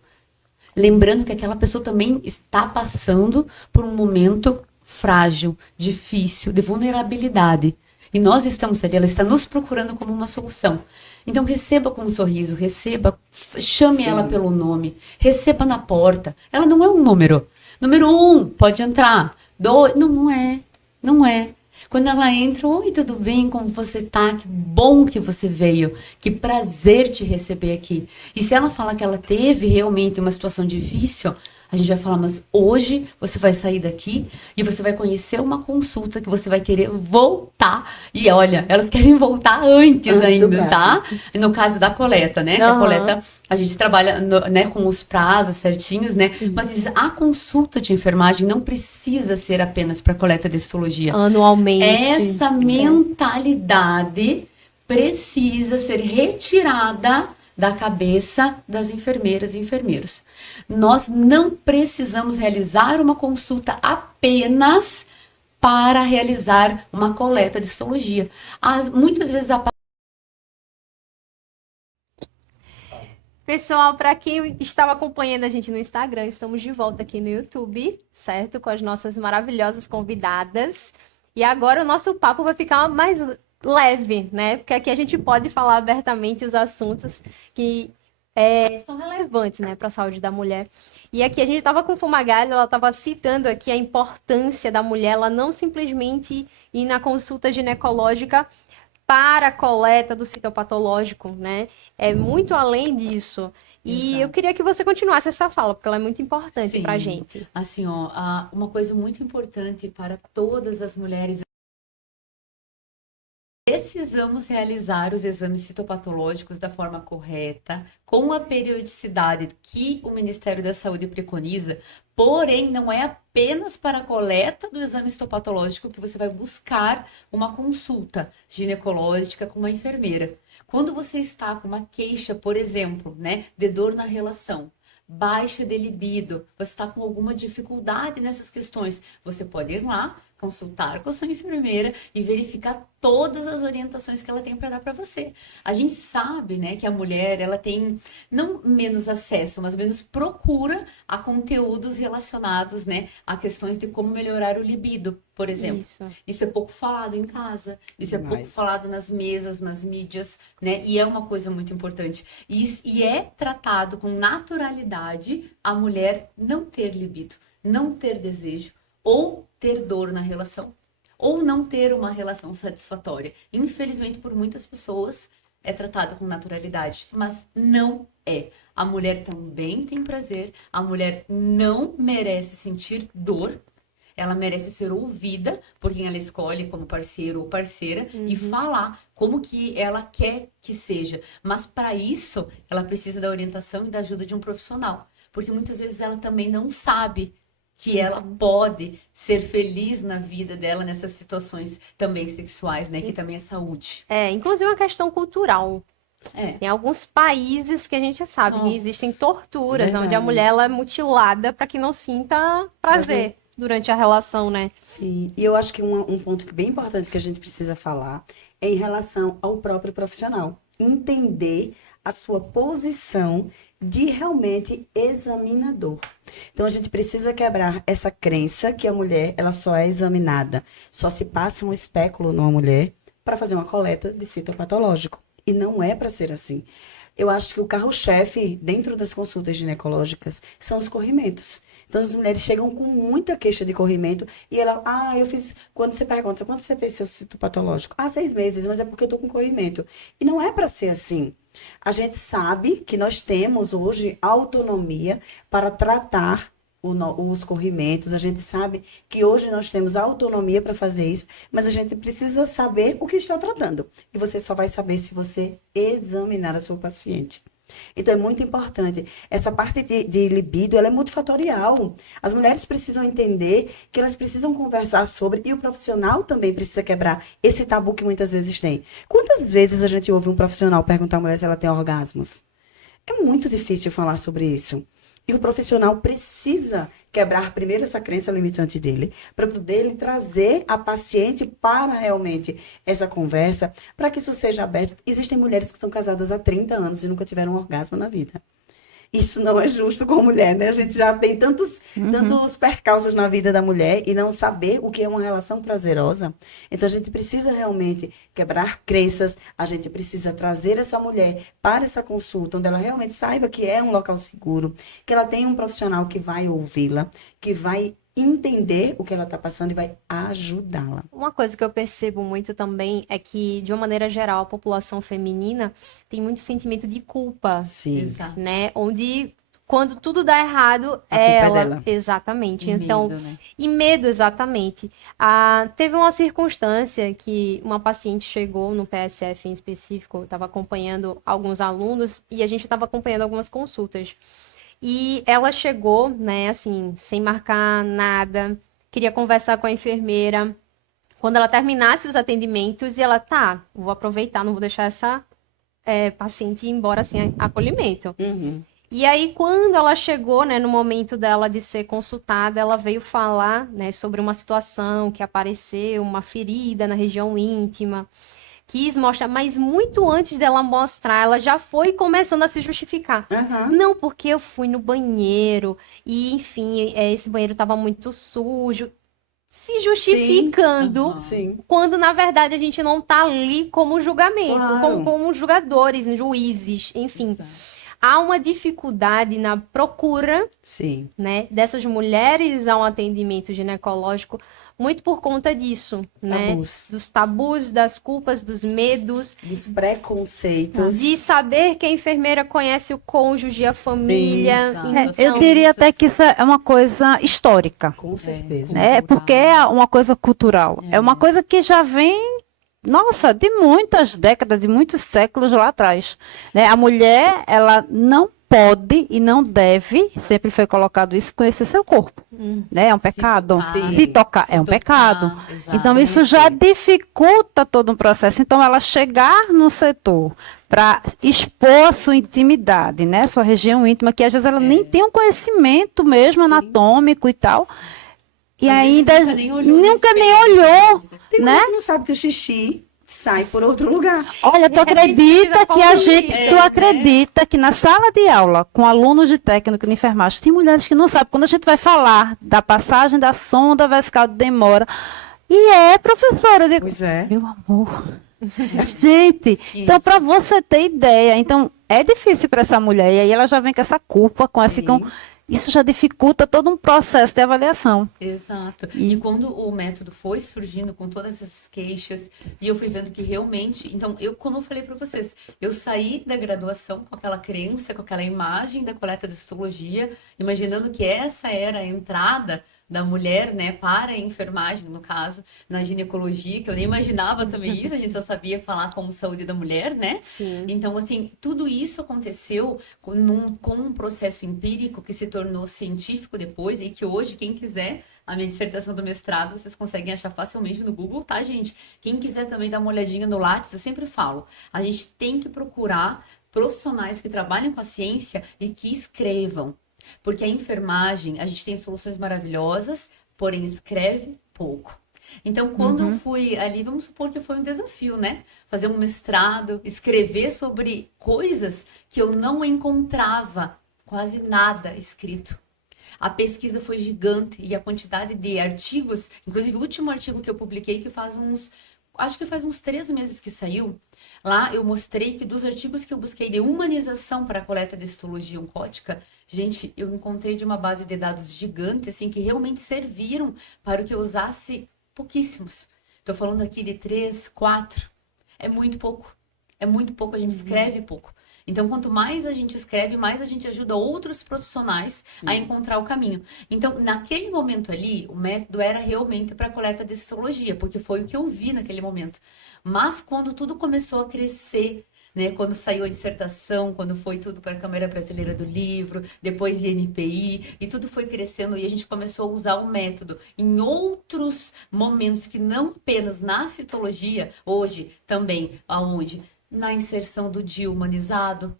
Lembrando que aquela pessoa também está passando por um momento frágil, difícil, de vulnerabilidade. E nós estamos ali, ela está nos procurando como uma solução. Então receba com um sorriso, receba, chame Sim. ela pelo nome, receba na porta. Ela não é um número. Número 1, pode entrar. 2, não é. Não é. Quando ela entra, oi, tudo bem? Como você tá? Que bom que você veio. Que prazer te receber aqui. E se ela falar que ela teve realmente uma situação difícil, a gente vai falar, mas hoje você vai sair daqui e você vai conhecer uma consulta que você vai querer voltar. E olha, elas querem voltar antes Antes do ainda, prazo. tá? No caso da coleta, né? Que a Aham. coleta, a gente trabalha, né, com os prazos certinhos, né? Mas a consulta de enfermagem não precisa ser apenas para coleta de histologia. Anualmente. Essa mentalidade precisa ser retirada da cabeça das enfermeiras e enfermeiros. Nós não precisamos realizar uma consulta apenas para realizar uma coleta de histologia. Muitas vezes a Pessoal, para quem estava acompanhando a gente no Instagram, estamos de volta aqui no YouTube, certo? Com as nossas maravilhosas convidadas. E agora o nosso papo vai ficar mais leve, né? Porque aqui a gente pode falar abertamente os assuntos que são relevantes, né, para a saúde da mulher. E aqui a gente estava com o Fumagalli, ela estava citando aqui a importância da mulher, ela não simplesmente ir na consulta ginecológica para a coleta do citopatológico, né? É muito além disso. E eu Exato. queria que você continuasse essa fala, porque ela é muito importante para a Sim. gente. Assim, ó, uma coisa muito importante para todas as mulheres. Precisamos realizar os exames citopatológicos da forma correta, com a periodicidade que o Ministério da Saúde preconiza, porém, não é apenas para a coleta do exame citopatológico que você vai buscar uma consulta ginecológica com uma enfermeira. Quando você está com uma queixa, por exemplo, né, de dor na relação, baixa de libido, você está com alguma dificuldade nessas questões, você pode ir lá, consultar com a sua enfermeira e verificar todas as orientações que ela tem para dar para você. A gente sabe, né, que a mulher, ela tem não menos acesso, mas menos procura a conteúdos relacionados, né, a questões de como melhorar o libido, por exemplo. Isso é pouco falado em casa, isso é pouco Demais. falado nas mesas, nas mídias, né, e é uma coisa muito importante. E é tratado com naturalidade a mulher não ter libido, não ter desejo, ou ter dor na relação, ou não ter uma relação satisfatória. Infelizmente, por muitas pessoas, é tratada com naturalidade, mas não é. A mulher também tem prazer, a mulher não merece sentir dor, ela merece ser ouvida por quem ela escolhe como parceiro ou parceira e falar como que ela quer que seja. Mas para isso, ela precisa da orientação e da ajuda de um profissional, porque muitas vezes ela também não sabe que ela pode ser feliz na vida dela nessas situações também sexuais, né? Que também é saúde. Inclusive uma questão cultural. Tem alguns países que a gente sabe que Nossa, existem torturas, verdade. onde a mulher ela é mutilada para que não sinta prazer durante a relação, né? Sim, e eu acho que um ponto bem importante que a gente precisa falar é em relação ao próprio profissional. Entender a sua posição de realmente examinador. Então, a gente precisa quebrar essa crença que a mulher, ela só é examinada, só se passa um espéculo numa mulher para fazer uma coleta de citopatológico. E não é para ser assim. Eu acho que o carro-chefe dentro das consultas ginecológicas são os corrimentos. Então, as mulheres chegam com muita queixa de corrimento e ela, eu fiz, quando você pergunta, quando você fez seu ciclo patológico? 6 meses, mas é porque eu tô com corrimento. E não é para ser assim. A gente sabe que nós temos hoje autonomia para tratar os corrimentos, a gente sabe que hoje nós temos autonomia para fazer isso, mas a gente precisa saber o que está tratando. E você só vai saber se você examinar a sua paciente. Então, é muito importante. Essa parte de libido, ela é multifatorial. As mulheres precisam entender que elas precisam conversar sobre, e o profissional também precisa quebrar esse tabu que muitas vezes tem. Quantas vezes a gente ouve um profissional perguntar à mulher se ela tem orgasmos? É muito difícil falar sobre isso. E o profissional precisa quebrar primeiro essa crença limitante dele, para poder ele trazer a paciente para realmente essa conversa, para que isso seja aberto. Existem mulheres que estão casadas há 30 anos e nunca tiveram um orgasmo na vida. Isso não é justo com a mulher, né? A gente já tem tantos percalços na vida da mulher e não saber o que é uma relação prazerosa. Então, a gente precisa realmente quebrar crenças, a gente precisa trazer essa mulher para essa consulta, onde ela realmente saiba que é um local seguro, que ela tem um profissional que vai ouvi-la, que vai entender o que ela está passando e vai ajudá-la. Uma coisa que eu percebo muito também é que, de uma maneira geral, a população feminina tem muito sentimento de culpa, Sim. Exato. né? Onde, quando tudo dá errado, A culpa é ela... dela. Exatamente. E Então, medo, né? e medo, exatamente. Teve uma circunstância que uma paciente chegou no PSF em específico, eu estava acompanhando alguns alunos e a gente estava acompanhando algumas consultas. E ela chegou, né, assim, sem marcar nada, queria conversar com a enfermeira. Quando ela terminasse os atendimentos, e ela, vou aproveitar, não vou deixar essa paciente ir embora sem acolhimento. Uhum. E aí, quando ela chegou, né, no momento dela de ser consultada, ela veio falar, né, sobre uma situação que apareceu, uma ferida na região íntima. Quis mostrar, mas muito antes dela mostrar, ela já foi começando a se justificar. Uhum. Não, porque eu fui no banheiro e, enfim, esse banheiro estava muito sujo. Se justificando, Aham. Sim. quando na verdade a gente não tá ali como julgamento, Claro. como julgadores, juízes, enfim. Exato. Há uma dificuldade na procura, Sim. né, dessas mulheres a um atendimento ginecológico, muito por conta disso, né? Tabus. Dos tabus, das culpas, dos medos, Dos preconceitos. de saber que a enfermeira conhece o cônjuge, a família. Sim, Eu diria até que isso é uma coisa histórica, Com certeza. né? Porque é uma coisa cultural. É uma coisa que já vem, nossa, de muitas décadas, de muitos séculos lá atrás, né? A mulher, ela não pode e não deve, sempre foi colocado isso, conhecer seu corpo, né? É um Se pecado. tocar, Se tocar, se é um tocar, pecado. exato. Então, isso já dificulta todo um processo. Então, ela chegar no setor para expor a sua intimidade, né? Sua região íntima, que às vezes ela nem tem um conhecimento mesmo anatômico e tal. E Às vezes ainda nunca nem olhou no nunca nem espelho. olhou, Tem né? mulher que não sabe que o xixi sai por outro lugar. Olha, tu acredita que a gente, consumir, tu né? acredita que na sala de aula, com alunos de técnico de enfermagem, tem mulheres que não sabem. Quando a gente vai falar da passagem da sonda vesical de demora, professora, eu digo, Pois é. meu amor, gente, então para você ter ideia, então é difícil para essa mulher, e aí ela já vem com essa culpa, isso já dificulta todo um processo de avaliação. Exato. E quando o método foi surgindo com todas essas queixas, e eu fui vendo que realmente, então, como eu falei para vocês, eu saí da graduação com aquela crença, com aquela imagem da coleta de histologia, imaginando que essa era a entrada da mulher, né, para a enfermagem, no caso, na ginecologia, que eu nem imaginava também isso, a gente só sabia falar como saúde da mulher, né? Sim. Então, assim, tudo isso aconteceu com um processo empírico que se tornou científico depois e que hoje, quem quiser, a minha dissertação do mestrado, vocês conseguem achar facilmente no Google, tá, gente? Quem quiser também dar uma olhadinha no Lattes, eu sempre falo, a gente tem que procurar profissionais que trabalhem com a ciência e que escrevam. Porque a enfermagem, a gente tem soluções maravilhosas, porém escreve pouco. Então, quando eu fui ali, vamos supor que foi um desafio, né? Fazer um mestrado, escrever sobre coisas que eu não encontrava quase nada escrito. A pesquisa foi gigante e a quantidade de artigos, inclusive o último artigo que eu publiquei, que faz uns acho que faz uns 3 meses que saiu. Lá eu mostrei que dos artigos que eu busquei de humanização para a coleta de citologia oncótica, gente, eu encontrei de uma base de dados gigante, assim, que realmente serviram para o que eu usasse pouquíssimos. Estou falando aqui de 3, 4. É muito pouco. É muito pouco, a gente escreve pouco. Então, quanto mais a gente escreve, mais a gente ajuda outros profissionais a encontrar o caminho. Então, naquele momento ali, o método era realmente para coleta de citologia, porque foi o que eu vi naquele momento. Mas quando tudo começou a crescer, né, quando saiu a dissertação, quando foi tudo para a Câmara Brasileira do Livro, depois INPI, e tudo foi crescendo e a gente começou a usar o método em outros momentos que não apenas na citologia, hoje também, aonde? Na inserção do DIU humanizado,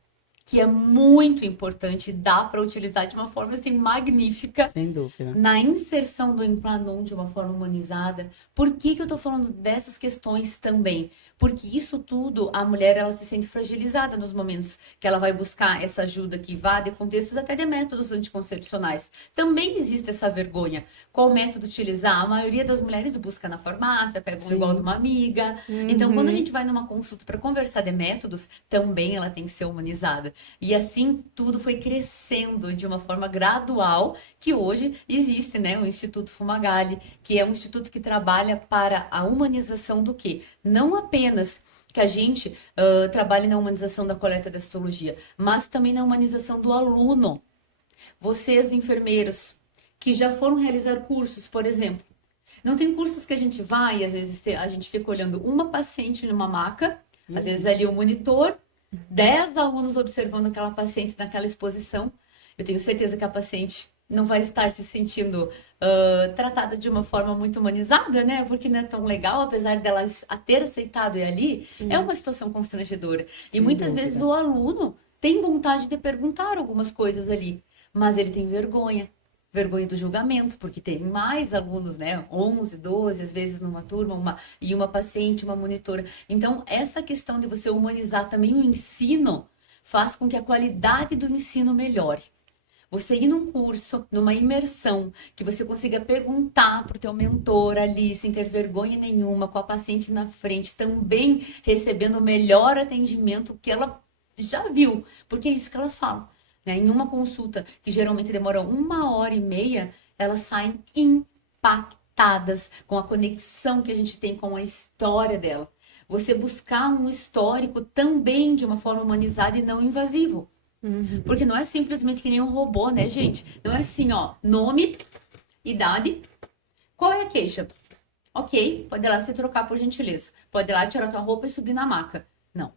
que é muito importante, dá para utilizar de uma forma assim magnífica. Sem dúvida. Na inserção do Implanon de uma forma humanizada. Por que que eu tô falando dessas questões também? Porque isso tudo, a mulher, ela se sente fragilizada nos momentos que ela vai buscar essa ajuda que vá de contextos até de métodos anticoncepcionais. Também existe essa vergonha. Qual método utilizar? A maioria das mulheres busca na farmácia, pega um igual de uma amiga. Então, quando a gente vai numa consulta para conversar de métodos, também ela tem que ser humanizada. E assim, tudo foi crescendo de uma forma gradual, que hoje existe, né, o Instituto Fumagalli, que é um instituto que trabalha para a humanização do quê? Não apenas que a gente trabalhe na humanização da coleta da citologia, mas também na humanização do aluno. Vocês, enfermeiros, que já foram realizar cursos, por exemplo, não tem cursos que a gente vai e às vezes a gente fica olhando uma paciente numa maca, às vezes ali o monitor, 10 alunos observando aquela paciente naquela exposição. Eu tenho certeza que a paciente não vai estar se sentindo tratada de uma forma muito humanizada, né? Porque não é tão legal, apesar dela ter aceitado ir ali, é uma situação constrangedora. E muitas vezes o aluno tem vontade de perguntar algumas coisas ali, mas ele tem vergonha. Vergonha do julgamento, porque tem mais alunos, né? 11, 12, às vezes numa turma, e uma paciente, uma monitora. Então, essa questão de você humanizar também o ensino faz com que a qualidade do ensino melhore. Você ir num curso, numa imersão, que você consiga perguntar para o teu mentor ali, sem ter vergonha nenhuma, com a paciente na frente, também recebendo o melhor atendimento que ela já viu, porque é isso que elas falam. Né? Em uma consulta, que geralmente demora 1h30, elas saem impactadas com a conexão que a gente tem com a história dela. Você buscar um histórico também de uma forma humanizada e não invasivo. Porque não é simplesmente que nem um robô, né, gente? Não é assim, ó, nome, idade, qual é a queixa? Ok, pode ir lá se trocar por gentileza. Pode ir lá tirar tua roupa e subir na maca. Não.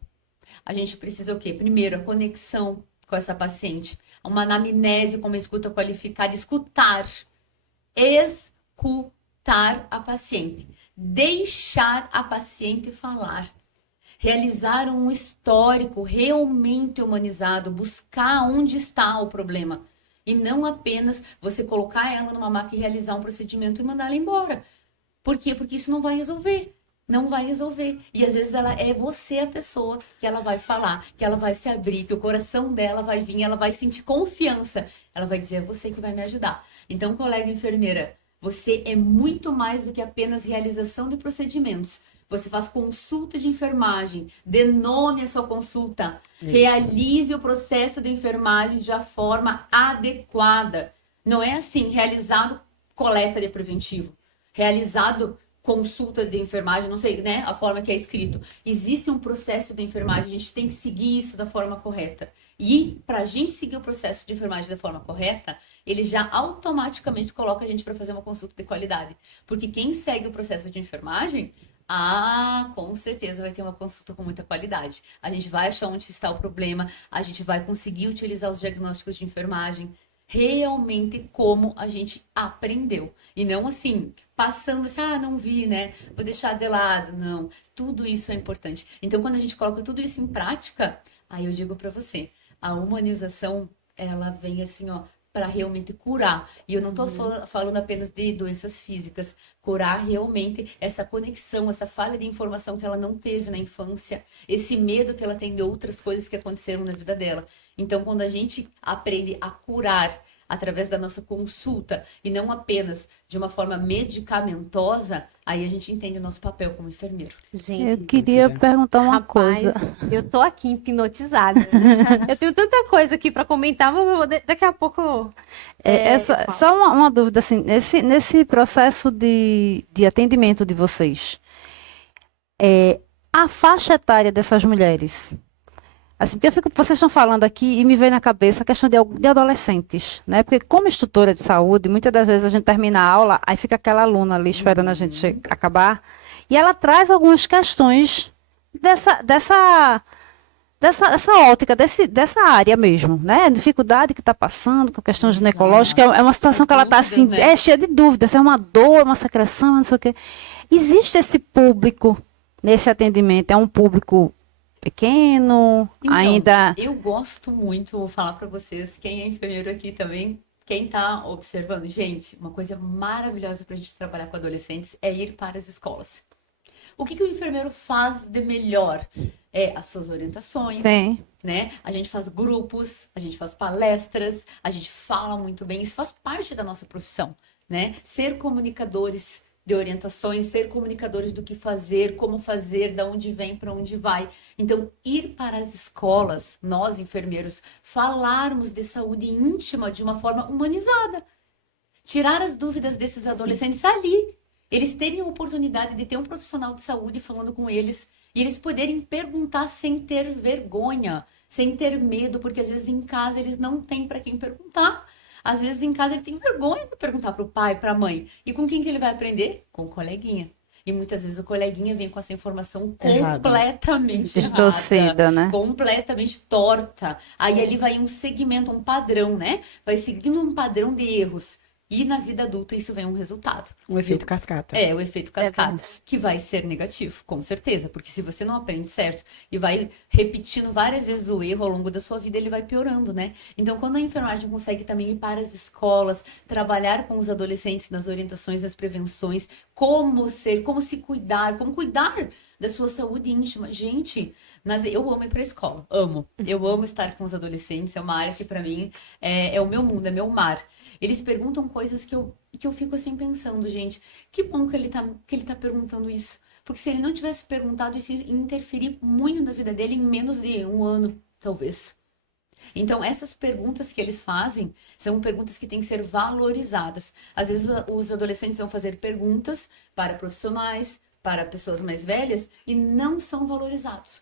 A gente precisa o quê? Primeiro, a conexão com essa paciente. Uma anamnese com uma escuta qualificada. Escutar a paciente. Deixar a paciente falar. Realizar um histórico realmente humanizado. Buscar onde está o problema. E não apenas você colocar ela numa maca e realizar um procedimento e mandar ela embora. Por quê? Porque isso não vai resolver. Não vai resolver. E às vezes ela é você a pessoa que ela vai falar, que ela vai se abrir, que o coração dela vai vir, ela vai sentir confiança. Ela vai dizer, é você que vai me ajudar. Então, colega enfermeira, você é muito mais do que apenas realização de procedimentos. Você faz consulta de enfermagem, dê nome à sua consulta, realize o processo de enfermagem de forma adequada. Não é assim, realizado coleta de preventivo, realizado consulta de enfermagem, não sei, né, a forma que é escrito. Existe um processo de enfermagem, a gente tem que seguir isso da forma correta. E para a gente seguir o processo de enfermagem da forma correta, ele já automaticamente coloca a gente para fazer uma consulta de qualidade. Porque quem segue o processo de enfermagem, com certeza vai ter uma consulta com muita qualidade. A gente vai achar onde está o problema, a gente vai conseguir utilizar os diagnósticos de enfermagem realmente como a gente aprendeu. E não assim, passando assim, não vi, né? Vou deixar de lado. Não, tudo isso é importante. Então, quando a gente coloca tudo isso em prática, aí eu digo para você, a humanização, ela vem assim, ó, para realmente curar. E eu não tô falando apenas de doenças físicas, curar realmente essa conexão, essa falha de informação que ela não teve na infância, esse medo que ela tem de outras coisas que aconteceram na vida dela. Então, quando a gente aprende a curar através da nossa consulta, e não apenas de uma forma medicamentosa, aí a gente entende o nosso papel como enfermeiro. Gente, Eu queria perguntar uma rapaz, coisa. eu tô aqui hipnotizada. Eu tenho tanta coisa aqui para comentar, mas daqui a pouco. eu falo. Só uma dúvida, assim, nesse processo de atendimento de vocês, a faixa etária dessas mulheres, assim, porque vocês estão falando aqui e me vem na cabeça a questão de adolescentes, né? Porque como instrutora de saúde, muitas das vezes a gente termina a aula, aí fica aquela aluna ali esperando a gente acabar, e ela traz algumas questões dessa ótica, dessa área mesmo, né? A dificuldade que está passando com a questão ginecológica, é uma situação que ela está assim, dúvidas, né? cheia de dúvidas, é uma dor, é uma secreção, não sei o quê. Existe esse público nesse atendimento? É um público pequeno, Então, ainda... eu gosto muito, vou falar para vocês, quem é enfermeiro aqui também, quem tá observando, gente, uma coisa maravilhosa para a gente trabalhar com adolescentes é ir para as escolas. O que o enfermeiro faz de melhor? É as suas orientações, Sim. né? A gente faz grupos, a gente faz palestras, a gente fala muito bem, isso faz parte da nossa profissão, né? Ser comunicadores de orientações, ser comunicadores do que fazer, como fazer, da onde vem, para onde vai. Então, ir para as escolas, nós enfermeiros, falarmos de saúde íntima de uma forma humanizada. Tirar as dúvidas desses adolescentes ali. Eles terem a oportunidade de ter um profissional de saúde falando com eles e eles poderem perguntar sem ter vergonha, sem ter medo, porque às vezes em casa eles não têm para quem perguntar. Às vezes em casa ele tem vergonha de perguntar para o pai, para a mãe. E com quem que ele vai aprender? Com o coleguinha. E muitas vezes o coleguinha vem com essa informação completamente distorcida, né? Completamente torta. Aí ali vai um segmento, um padrão, né? Vai seguindo um padrão de erros. E na vida adulta isso vem um resultado. Um efeito cascata. É, o efeito cascata, verdade. que vai ser negativo, com certeza. Porque se você não aprende certo e vai repetindo várias vezes o erro ao longo da sua vida, ele vai piorando, né? Então, quando a enfermagem consegue também ir para as escolas, trabalhar com os adolescentes nas orientações, nas prevenções, como ser, como se cuidar, como cuidar da sua saúde íntima. Gente, eu amo ir para a escola, amo. Eu amo estar com os adolescentes, é uma área que para mim é o meu mundo, é meu mar. Eles perguntam coisas que eu fico assim pensando, gente, que bom que ele tá perguntando isso. Porque se ele não tivesse perguntado, isso ia interferir muito na vida dele em menos de um ano, talvez. Então, essas perguntas que eles fazem são perguntas que têm que ser valorizadas. Às vezes, os adolescentes vão fazer perguntas para profissionais, para pessoas mais velhas, e não são valorizados.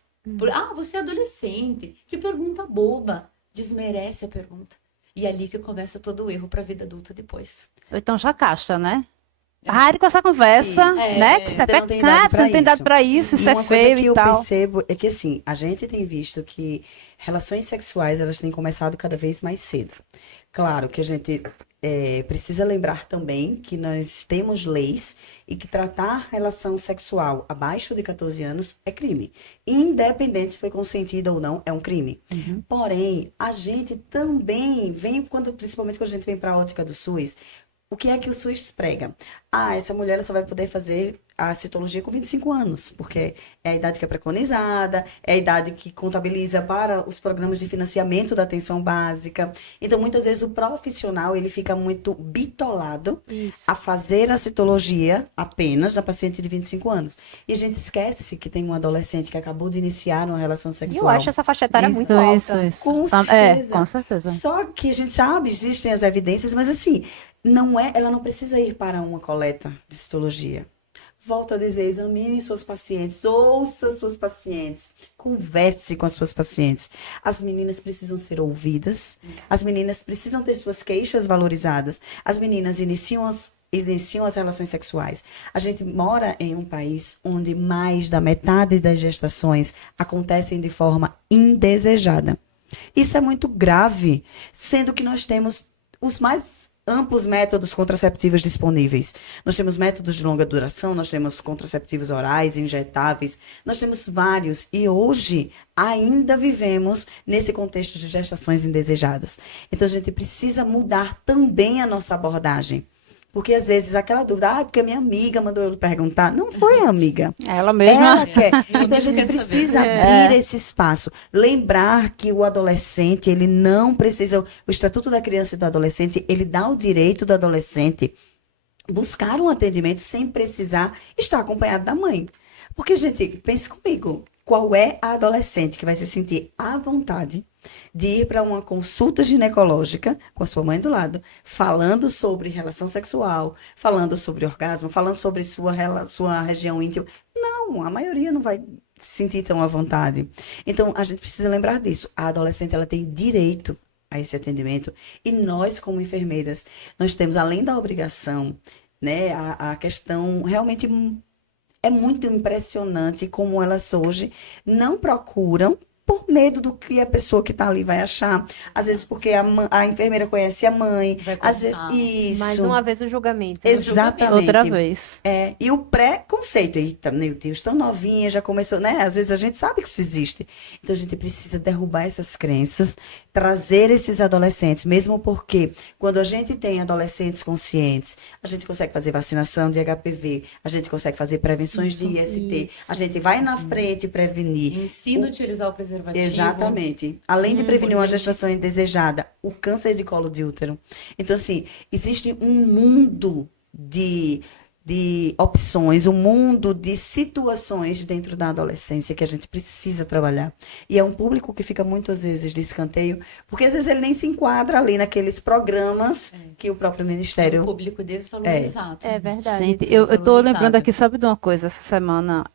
Você é adolescente, que pergunta boba, desmerece a pergunta. E é ali que começa todo o erro para a vida adulta depois. Ou então já caixa, né? Pare com essa conversa, Isso. né? Que você é pecado, você não tem idade pra isso, isso é feio e Uma coisa que eu tal. percebo é que, assim, a gente tem visto que relações sexuais, elas têm começado cada vez mais cedo. Claro que a gente precisa lembrar também que nós temos leis e que tratar relação sexual abaixo de 14 anos é crime. Independente se foi consentido ou não, é um crime. Porém, a gente também vem, principalmente quando a gente vem para a ótica do SUS, o que é que o SUS prega? Essa mulher ela só vai poder fazer a citologia com 25 anos, porque é a idade que é preconizada, é a idade que contabiliza para os programas de financiamento da atenção básica. Então, muitas vezes, o profissional ele fica muito bitolado a fazer a citologia apenas na paciente de 25 anos. E a gente esquece que tem um adolescente que acabou de iniciar uma relação E sexual. eu acho essa faixa etária muito alta. Isso. Com certeza. Com certeza. Só que a gente sabe, existem as evidências, mas assim, ela não precisa ir para uma coleta de citologia. Volto a dizer, examine suas pacientes, ouça suas pacientes, converse com as suas pacientes. As meninas precisam ser ouvidas, as meninas precisam ter suas queixas valorizadas, as meninas iniciam as relações sexuais. A gente mora em um país onde mais da metade das gestações acontecem de forma indesejada. Isso é muito grave, sendo que nós temos os mais amplos métodos contraceptivos disponíveis. Nós temos métodos de longa duração, nós temos contraceptivos orais, injetáveis, nós temos vários. E hoje ainda vivemos nesse contexto de gestações indesejadas. Então a gente precisa mudar também a nossa abordagem. Porque às vezes aquela dúvida, porque minha amiga mandou eu perguntar. Não foi a amiga. Ela mesma. Ela quer. Então a gente quer saber. precisa abrir esse espaço. Lembrar que o adolescente, ele não precisa. O Estatuto da Criança e do Adolescente, ele dá o direito do adolescente buscar um atendimento sem precisar estar acompanhado da mãe. Porque, gente, pense comigo, qual é a adolescente que vai se sentir à vontade de ir para uma consulta ginecológica com a sua mãe do lado, falando sobre relação sexual, falando sobre orgasmo, falando sobre sua região íntima? Não, a maioria não vai se sentir tão à vontade. Então, a gente precisa lembrar disso. A adolescente, ela tem direito a esse atendimento. E nós, como enfermeiras, nós temos, além da obrigação, né, a questão realmente é muito impressionante como elas hoje não procuram por medo do que a pessoa que está ali vai achar. Às vezes porque a enfermeira conhece a mãe. Vai Às vezes, contar. isso. Mais uma vez o julgamento. Né? Exatamente. Outra vez. É, e o preconceito, eita, meu Deus, tão novinha, já começou, né? Às vezes a gente sabe que isso existe. Então a gente precisa derrubar essas crenças, trazer esses adolescentes, mesmo porque quando a gente tem adolescentes conscientes, a gente consegue fazer vacinação de HPV, a gente consegue fazer prevenções de IST, a gente vai na frente prevenir. Ensina a utilizar o preservativo. Exatamente. Além de prevenir uma importantíssimo. gestação indesejada, o câncer de colo de útero. Então, assim, existe um mundo de opções, um mundo de situações dentro da adolescência que a gente precisa trabalhar. E é um público que fica muitas vezes de escanteio, porque às vezes ele nem se enquadra ali naqueles programas que o próprio É um Ministério... público desvalorizado. É verdade. Gente, eu tô Desvalorizado. lembrando aqui, sabe de uma coisa? Essa semana,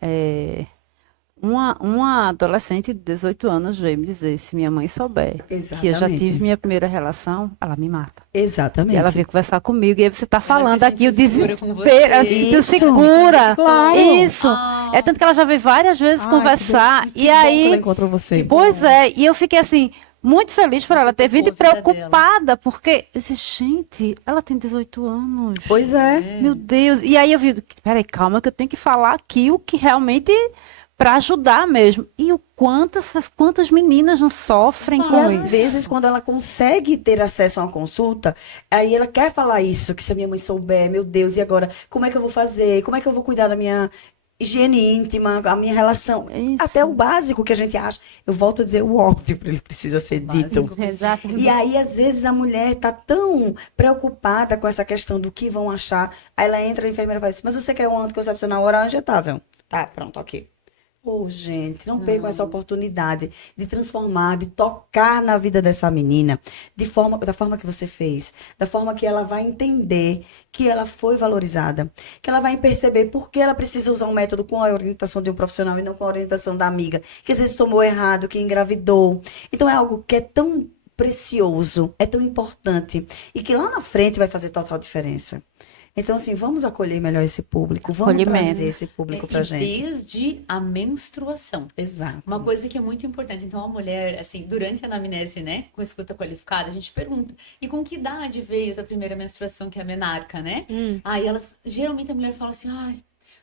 uma adolescente de 18 anos veio me dizer, se minha mãe souber que eu já Exatamente. tive minha primeira relação, ela me mata. E Exatamente. ela veio conversar comigo, e aí você tá falando se aqui, o sentiu segura com desespero, você. ela se sentiu Isso. segura. Claro. Isso. Ah. É tanto que ela já veio várias vezes Ai, conversar, que bom e que aí... ela encontrou você. Pois é, e eu fiquei assim, muito feliz por Você ela ter tocou vindo e a vida preocupada, porque eu disse, gente, ela tem 18 anos. Pois é. Meu Deus. E aí eu vi, peraí, calma, que eu tenho que falar aqui o que realmente para ajudar mesmo. E o quantas meninas não sofrem E com às isso. vezes, quando ela consegue ter acesso a uma consulta, aí ela quer falar isso, que se a minha mãe souber, meu Deus, e agora, como é que eu vou fazer? Como é que eu vou cuidar da minha higiene íntima, a minha relação? Isso. Até o básico que a gente acha. Eu volto a dizer o óbvio, ele precisa ser dito. Básico. Exatamente. E aí, às vezes, a mulher tá tão preocupada com essa questão do que vão achar. Aí ela entra, a enfermeira fala assim, mas você quer um anticoncepcional oral injetável? Tá, pronto, ok. Ô, gente, não percam essa oportunidade de transformar, de tocar na vida dessa menina da forma que você fez, da forma que ela vai entender que ela foi valorizada, que ela vai perceber por que ela precisa usar um método com a orientação de um profissional e não com a orientação da amiga, que às vezes tomou errado, que engravidou. Então é algo que é tão precioso, é tão importante e que lá na frente vai fazer total diferença. Então, assim, vamos acolher melhor esse público, vamos Acolhimento. trazer esse público pra E gente. desde a menstruação. Exato. Uma coisa que é muito importante, então a mulher, assim, durante a anamnese, né, com escuta qualificada, a gente pergunta, e com que idade veio a tua primeira menstruação, que é a menarca, né? Aí elas, geralmente a mulher fala assim, ai,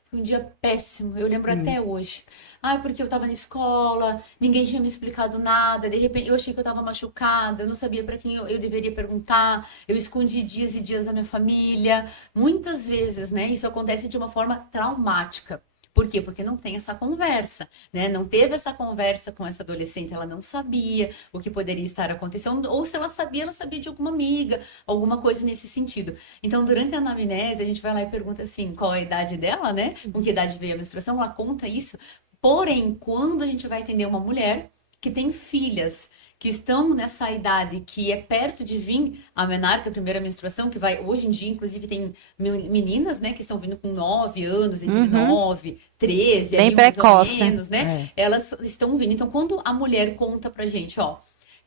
foi um dia péssimo, eu lembro até hoje. Ai, porque eu tava na escola, ninguém tinha me explicado nada, de repente eu achei que eu tava machucada, eu não sabia pra quem eu deveria perguntar, eu escondi dias e dias da minha família. Muitas vezes, né, isso acontece de uma forma traumática. Por quê? Porque não tem essa conversa, né? Não teve essa conversa com essa adolescente, ela não sabia o que poderia estar acontecendo, ou se ela sabia de alguma amiga, alguma coisa nesse sentido. Então, durante a anamnese, a gente vai lá e pergunta assim, qual a idade dela, né? Com que idade veio a menstruação, ela conta isso. Porém, quando a gente vai atender uma mulher que tem filhas, que estão nessa idade que é perto de vir a menarca, a primeira menstruação, que vai, hoje em dia, inclusive, tem meninas, né, que estão vindo com 9 anos, entre 9, 13, Bem aí mais precoce. ou menos, né? Elas estão vindo. Então, quando a mulher conta pra gente, ó,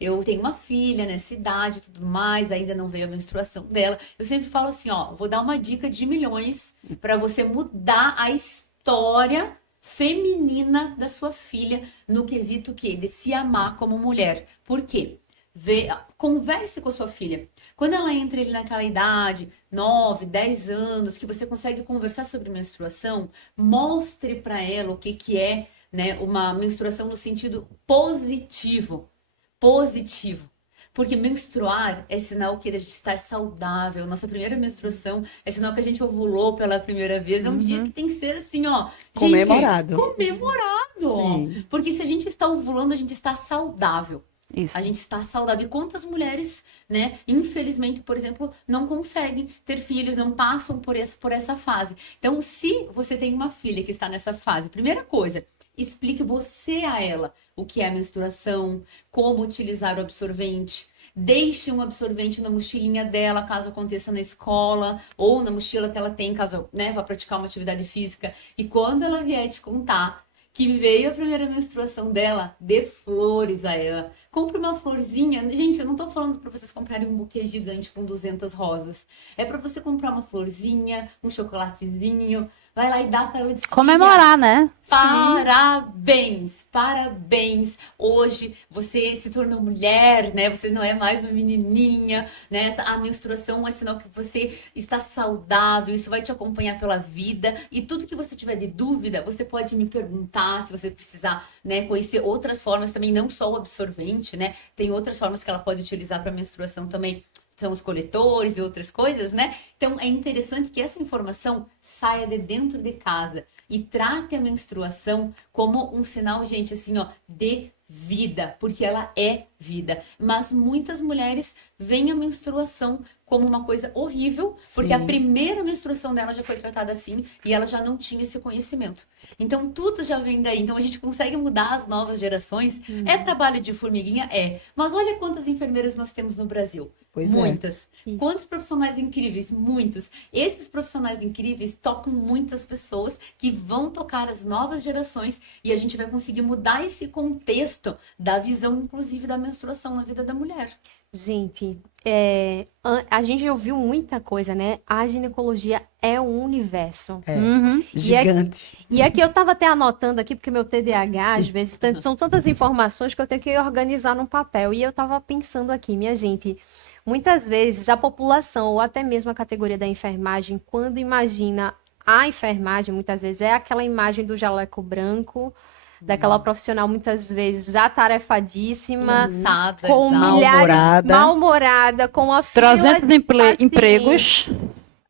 eu tenho uma filha nessa idade e tudo mais, ainda não veio a menstruação dela, eu sempre falo assim, ó, vou dar uma dica de milhões pra você mudar a história feminina da sua filha no quesito que de se amar como mulher. Por quê? Converse com a sua filha. Quando ela entra ali naquela idade, 9, 10 anos, que você consegue conversar sobre menstruação, mostre para ela o que é, né, uma menstruação no sentido positivo. Positivo. Porque menstruar é sinal que a gente estar saudável. Nossa primeira menstruação é sinal que a gente ovulou pela primeira vez. É um dia que tem que ser assim, ó. Gente, Comemorado. comemorado. Sim. Porque se a gente está ovulando, a gente está saudável. Isso. A gente está saudável. E quantas mulheres, né, infelizmente, por exemplo, não conseguem ter filhos, não passam por essa fase. Então, se você tem uma filha que está nessa fase, primeira coisa, explique você a ela o que é a menstruação, como utilizar o absorvente. Deixe um absorvente na mochilinha dela, caso aconteça na escola, ou na mochila que ela tem, caso, né, vá praticar uma atividade física. E quando ela vier te contar que veio a primeira menstruação dela, dê flores a ela. Compre uma florzinha. Gente, eu não tô falando para vocês comprarem um buquê gigante com 200 rosas. É para você comprar uma florzinha, um chocolatezinho. Vai lá e dá para ela desfiar. Comemorar, né? Parabéns, parabéns. Hoje você se tornou mulher, né? Você não é mais uma menininha, né? A menstruação é sinal que você está saudável, isso vai te acompanhar pela vida. E tudo que você tiver de dúvida, você pode me perguntar, se você precisar, né, conhecer outras formas também, não só o absorvente, né? Tem outras formas que ela pode utilizar para menstruação também. São os coletores e outras coisas, né? Então, é interessante que essa informação saia de dentro de casa e trate a menstruação como um sinal, gente, assim, ó, de vida, porque ela é vida. Mas muitas mulheres veem a menstruação como uma coisa horrível, porque a Sim. primeira menstruação dela já foi tratada assim e ela já não tinha esse conhecimento. Então, tudo já vem daí. Então, a gente consegue mudar as novas gerações. É trabalho de formiguinha? É. Mas olha quantas enfermeiras nós temos no Brasil. Pois é. Muitas. Isso. Quantos profissionais incríveis? Muitos. Esses profissionais incríveis tocam muitas pessoas que vão tocar as novas gerações e a gente vai conseguir mudar esse contexto da visão, inclusive, da menstruação na vida da mulher. Gente, a gente ouviu muita coisa, né? A ginecologia é um universo. É. Uhum. Gigante. E aqui eu tava até anotando aqui, porque meu TDAH, às vezes, são tantas informações que eu tenho que organizar num papel. E eu tava pensando aqui, minha gente, muitas vezes a população, ou até mesmo a categoria da enfermagem, quando imagina a enfermagem, muitas vezes é aquela imagem do jaleco branco, daquela profissional, muitas vezes atarefadíssima, Cansada, com exausta. milhares, mal-humorada, com uma fila 300 de pacientes empregos.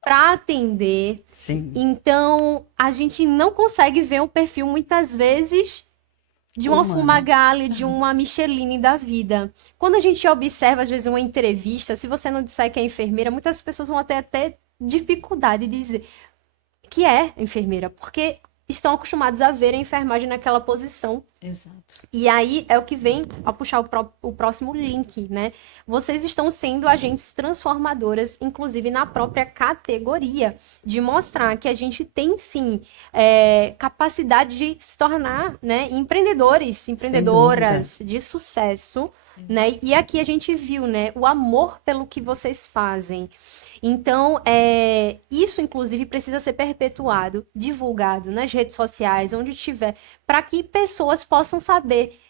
para atender. Sim. Então, a gente não consegue ver um perfil, muitas vezes, de uma Humano. Fumagalli, de uma Micheline da vida. Quando a gente observa, às vezes, uma entrevista, se você não disser que é enfermeira, muitas pessoas vão ter até dificuldade de dizer que é enfermeira, porque estão acostumados a ver a enfermagem naquela posição. Exato. E aí é o que vem a puxar o próximo link, né? Vocês estão sendo agentes transformadoras, inclusive na própria categoria, de mostrar que a gente tem sim capacidade de se tornar, né, empreendedoras de sucesso, né? E aqui a gente viu, né, o amor pelo que vocês fazem. Então, isso, inclusive, precisa ser perpetuado, divulgado nas redes sociais, onde tiver, para que pessoas possam saber,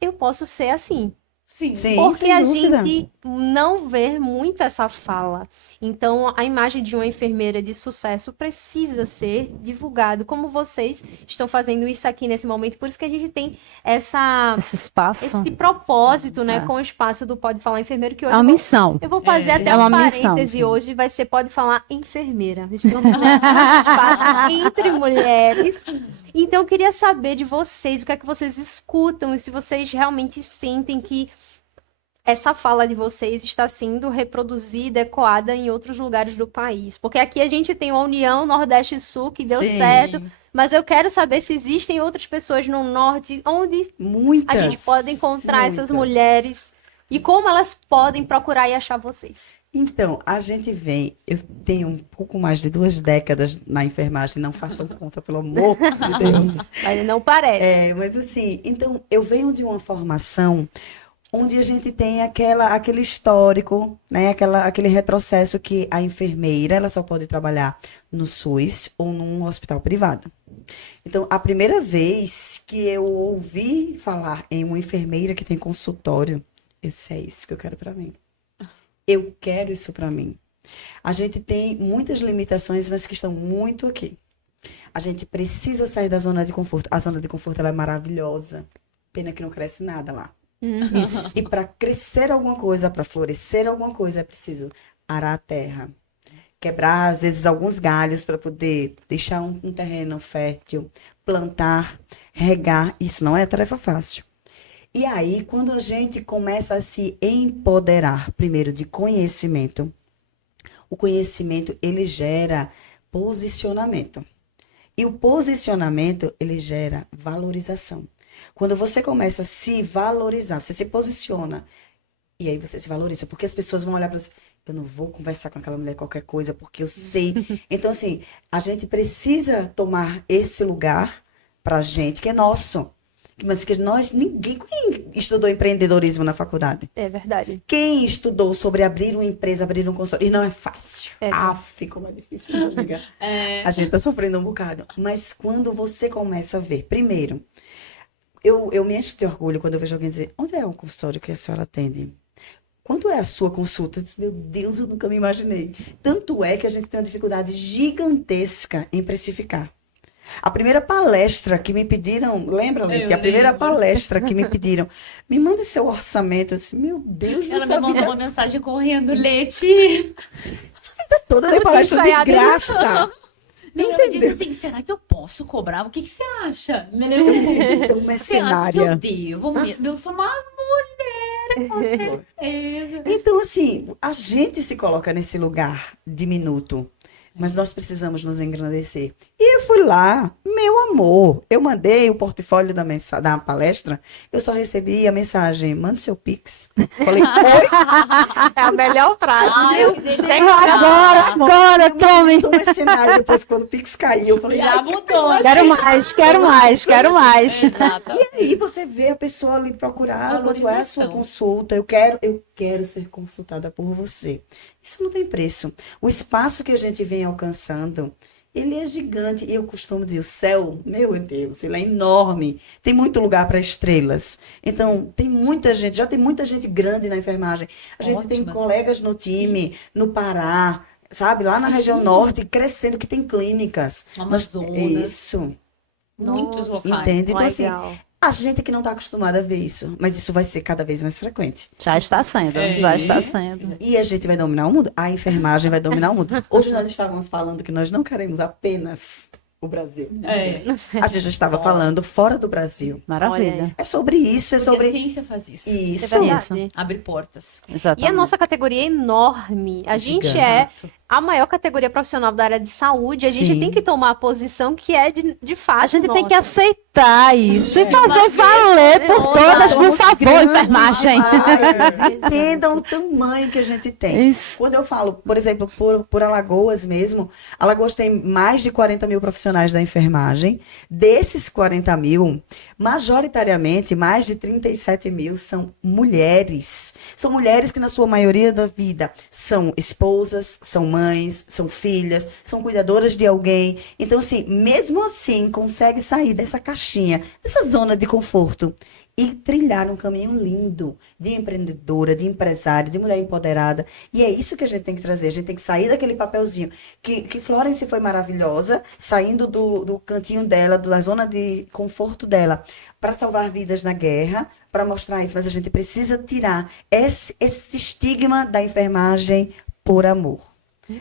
eu posso ser assim. Sim. Sim, Porque sem a dúvida. gente não vê muito essa fala. Então, a imagem de uma enfermeira de sucesso precisa ser divulgado, como vocês estão fazendo isso aqui nesse momento. Por isso que a gente tem Esse espaço. esse propósito, né, É. com o espaço do Pode Falar Enfermeiro, que É hoje uma missão. eu vou fazer até É um uma missão, parêntese sim. hoje, vai ser Pode Falar Enfermeira. A gente não tem um espaço entre mulheres. Então, eu queria saber de vocês, o que é que vocês escutam e se vocês realmente sentem que essa fala de vocês está sendo reproduzida, ecoada em outros lugares do país. Porque aqui a gente tem uma união Nordeste e Sul que deu Sim. certo, mas eu quero saber se existem outras pessoas no Norte onde Muitas. a gente pode encontrar essas muitas. mulheres e como elas podem procurar e achar vocês. Então, a gente vem, eu tenho um pouco mais de 2 décadas na enfermagem, não façam conta, pelo amor de Deus. Mas não parece. Mas assim, então, eu venho de uma formação onde a gente tem aquele histórico, né, aquele retrocesso que a enfermeira, ela só pode trabalhar no SUS ou num hospital privado. Então, a primeira vez que eu ouvi falar em uma enfermeira que tem consultório, eu disse, é isso que eu quero para mim. Eu quero isso para mim. A gente tem muitas limitações, mas que estão muito aqui. A gente precisa sair da zona de conforto. A zona de conforto, ela é maravilhosa. Pena que não cresce nada lá. Isso. E para crescer alguma coisa, para florescer alguma coisa, é preciso arar a terra. Quebrar, às vezes, alguns galhos para poder deixar um terreno fértil, plantar, regar. Isso não é tarefa fácil. E aí, quando a gente começa a se empoderar, primeiro, de conhecimento, o conhecimento, ele gera posicionamento. E o posicionamento, ele gera valorização. Quando você começa a se valorizar, você se posiciona, e aí você se valoriza, porque as pessoas vão olhar para você, eu não vou conversar com aquela mulher qualquer coisa, porque eu sei. Então, assim, a gente precisa tomar esse lugar pra gente, que é nosso. Mas que ninguém estudou empreendedorismo na faculdade. É verdade. Quem estudou sobre abrir uma empresa, abrir um consultório, e não é fácil. Como é difícil, minha amiga. A gente tá sofrendo um bocado. Mas quando você começa a ver, primeiro, eu me encho de orgulho quando eu vejo alguém dizer, onde é o consultório que a senhora atende? Quanto é a sua consulta? Eu disse, meu Deus, eu nunca me imaginei. Tanto é que a gente tem uma dificuldade gigantesca em precificar. A primeira palestra que me pediram, lembra, Leite? A primeira palestra que me pediram, me manda seu orçamento. Eu disse, meu Deus do Ela céu, me mandou vida uma mensagem correndo, Leite. toda de palestra de graça. Não, ela disse assim, será que eu posso cobrar? O que você acha? Eu me sinto tão Você acha que eu mercenária. devo mesmo? Eu falo, mas mulher, com certeza. Então, assim, a gente se coloca nesse lugar diminuto. Mas nós precisamos nos engrandecer. E eu fui lá, meu amor. Eu mandei o portfólio da palestra, eu só recebi a mensagem, manda o seu Pix. Falei, oi? É a melhor frase. Ai, que delícia. Agora, tome. Então, esse cenário, depois, quando o Pix caiu, eu falei, Já mudou. Quero mais, quero mais, quero mais. Exato. E aí você vê a pessoa ali procurar quanto é a sua Valorização. consulta. Eu quero ser consultada por você. Isso não tem preço. O espaço que a gente vem alcançando, ele é gigante. E eu costumo dizer, o céu, meu Deus, ele é enorme. Tem muito lugar para estrelas. Então, tem muita gente, já tem muita gente grande na enfermagem. A gente tem Ótimas. colegas no time, no Pará, sabe? Lá na região norte, crescendo, que tem clínicas. Amazonas. Isso. Muitos Nossa, locais. Entende? Então, assim, Legal. a gente que não está acostumada a ver isso, mas isso vai ser cada vez mais frequente. Já está sendo, já está sendo. E a gente vai dominar o mundo? A enfermagem vai dominar o mundo. Hoje nós estávamos falando que nós não queremos apenas o Brasil. É. A gente já estava falando fora do Brasil. Maravilha. É sobre isso, é Porque a sobre ciência faz isso. É isso. verdade. Abre portas. E Exatamente. a nossa categoria é enorme. A gente Gigante. é a maior categoria profissional da área de saúde. A gente Sim. tem que tomar a posição que é de fato A gente tem que nossa. aceitar isso e fazer Fazer valer por valer. todas, por Somos favor, grandes enfermagem. demais. Entendam o tamanho que a gente tem. Isso. Quando eu falo, por exemplo, por Alagoas mesmo, Alagoas tem mais de 40 mil profissionais da enfermagem. Desses 40 mil, majoritariamente, mais de 37 mil são mulheres. São mulheres que, na sua maioria da vida, são esposas, são mães, são filhas, são cuidadoras de alguém. Então, assim, mesmo assim, consegue sair dessa caixinha, dessa zona de conforto e trilhar um caminho lindo de empreendedora, de empresária, de mulher empoderada. E é isso que a gente tem que trazer. A gente tem que sair daquele papelzinho. Que Florence foi maravilhosa, saindo do cantinho dela, da zona de conforto dela, para salvar vidas na guerra, para mostrar isso. Mas a gente precisa tirar esse estigma da enfermagem por amor.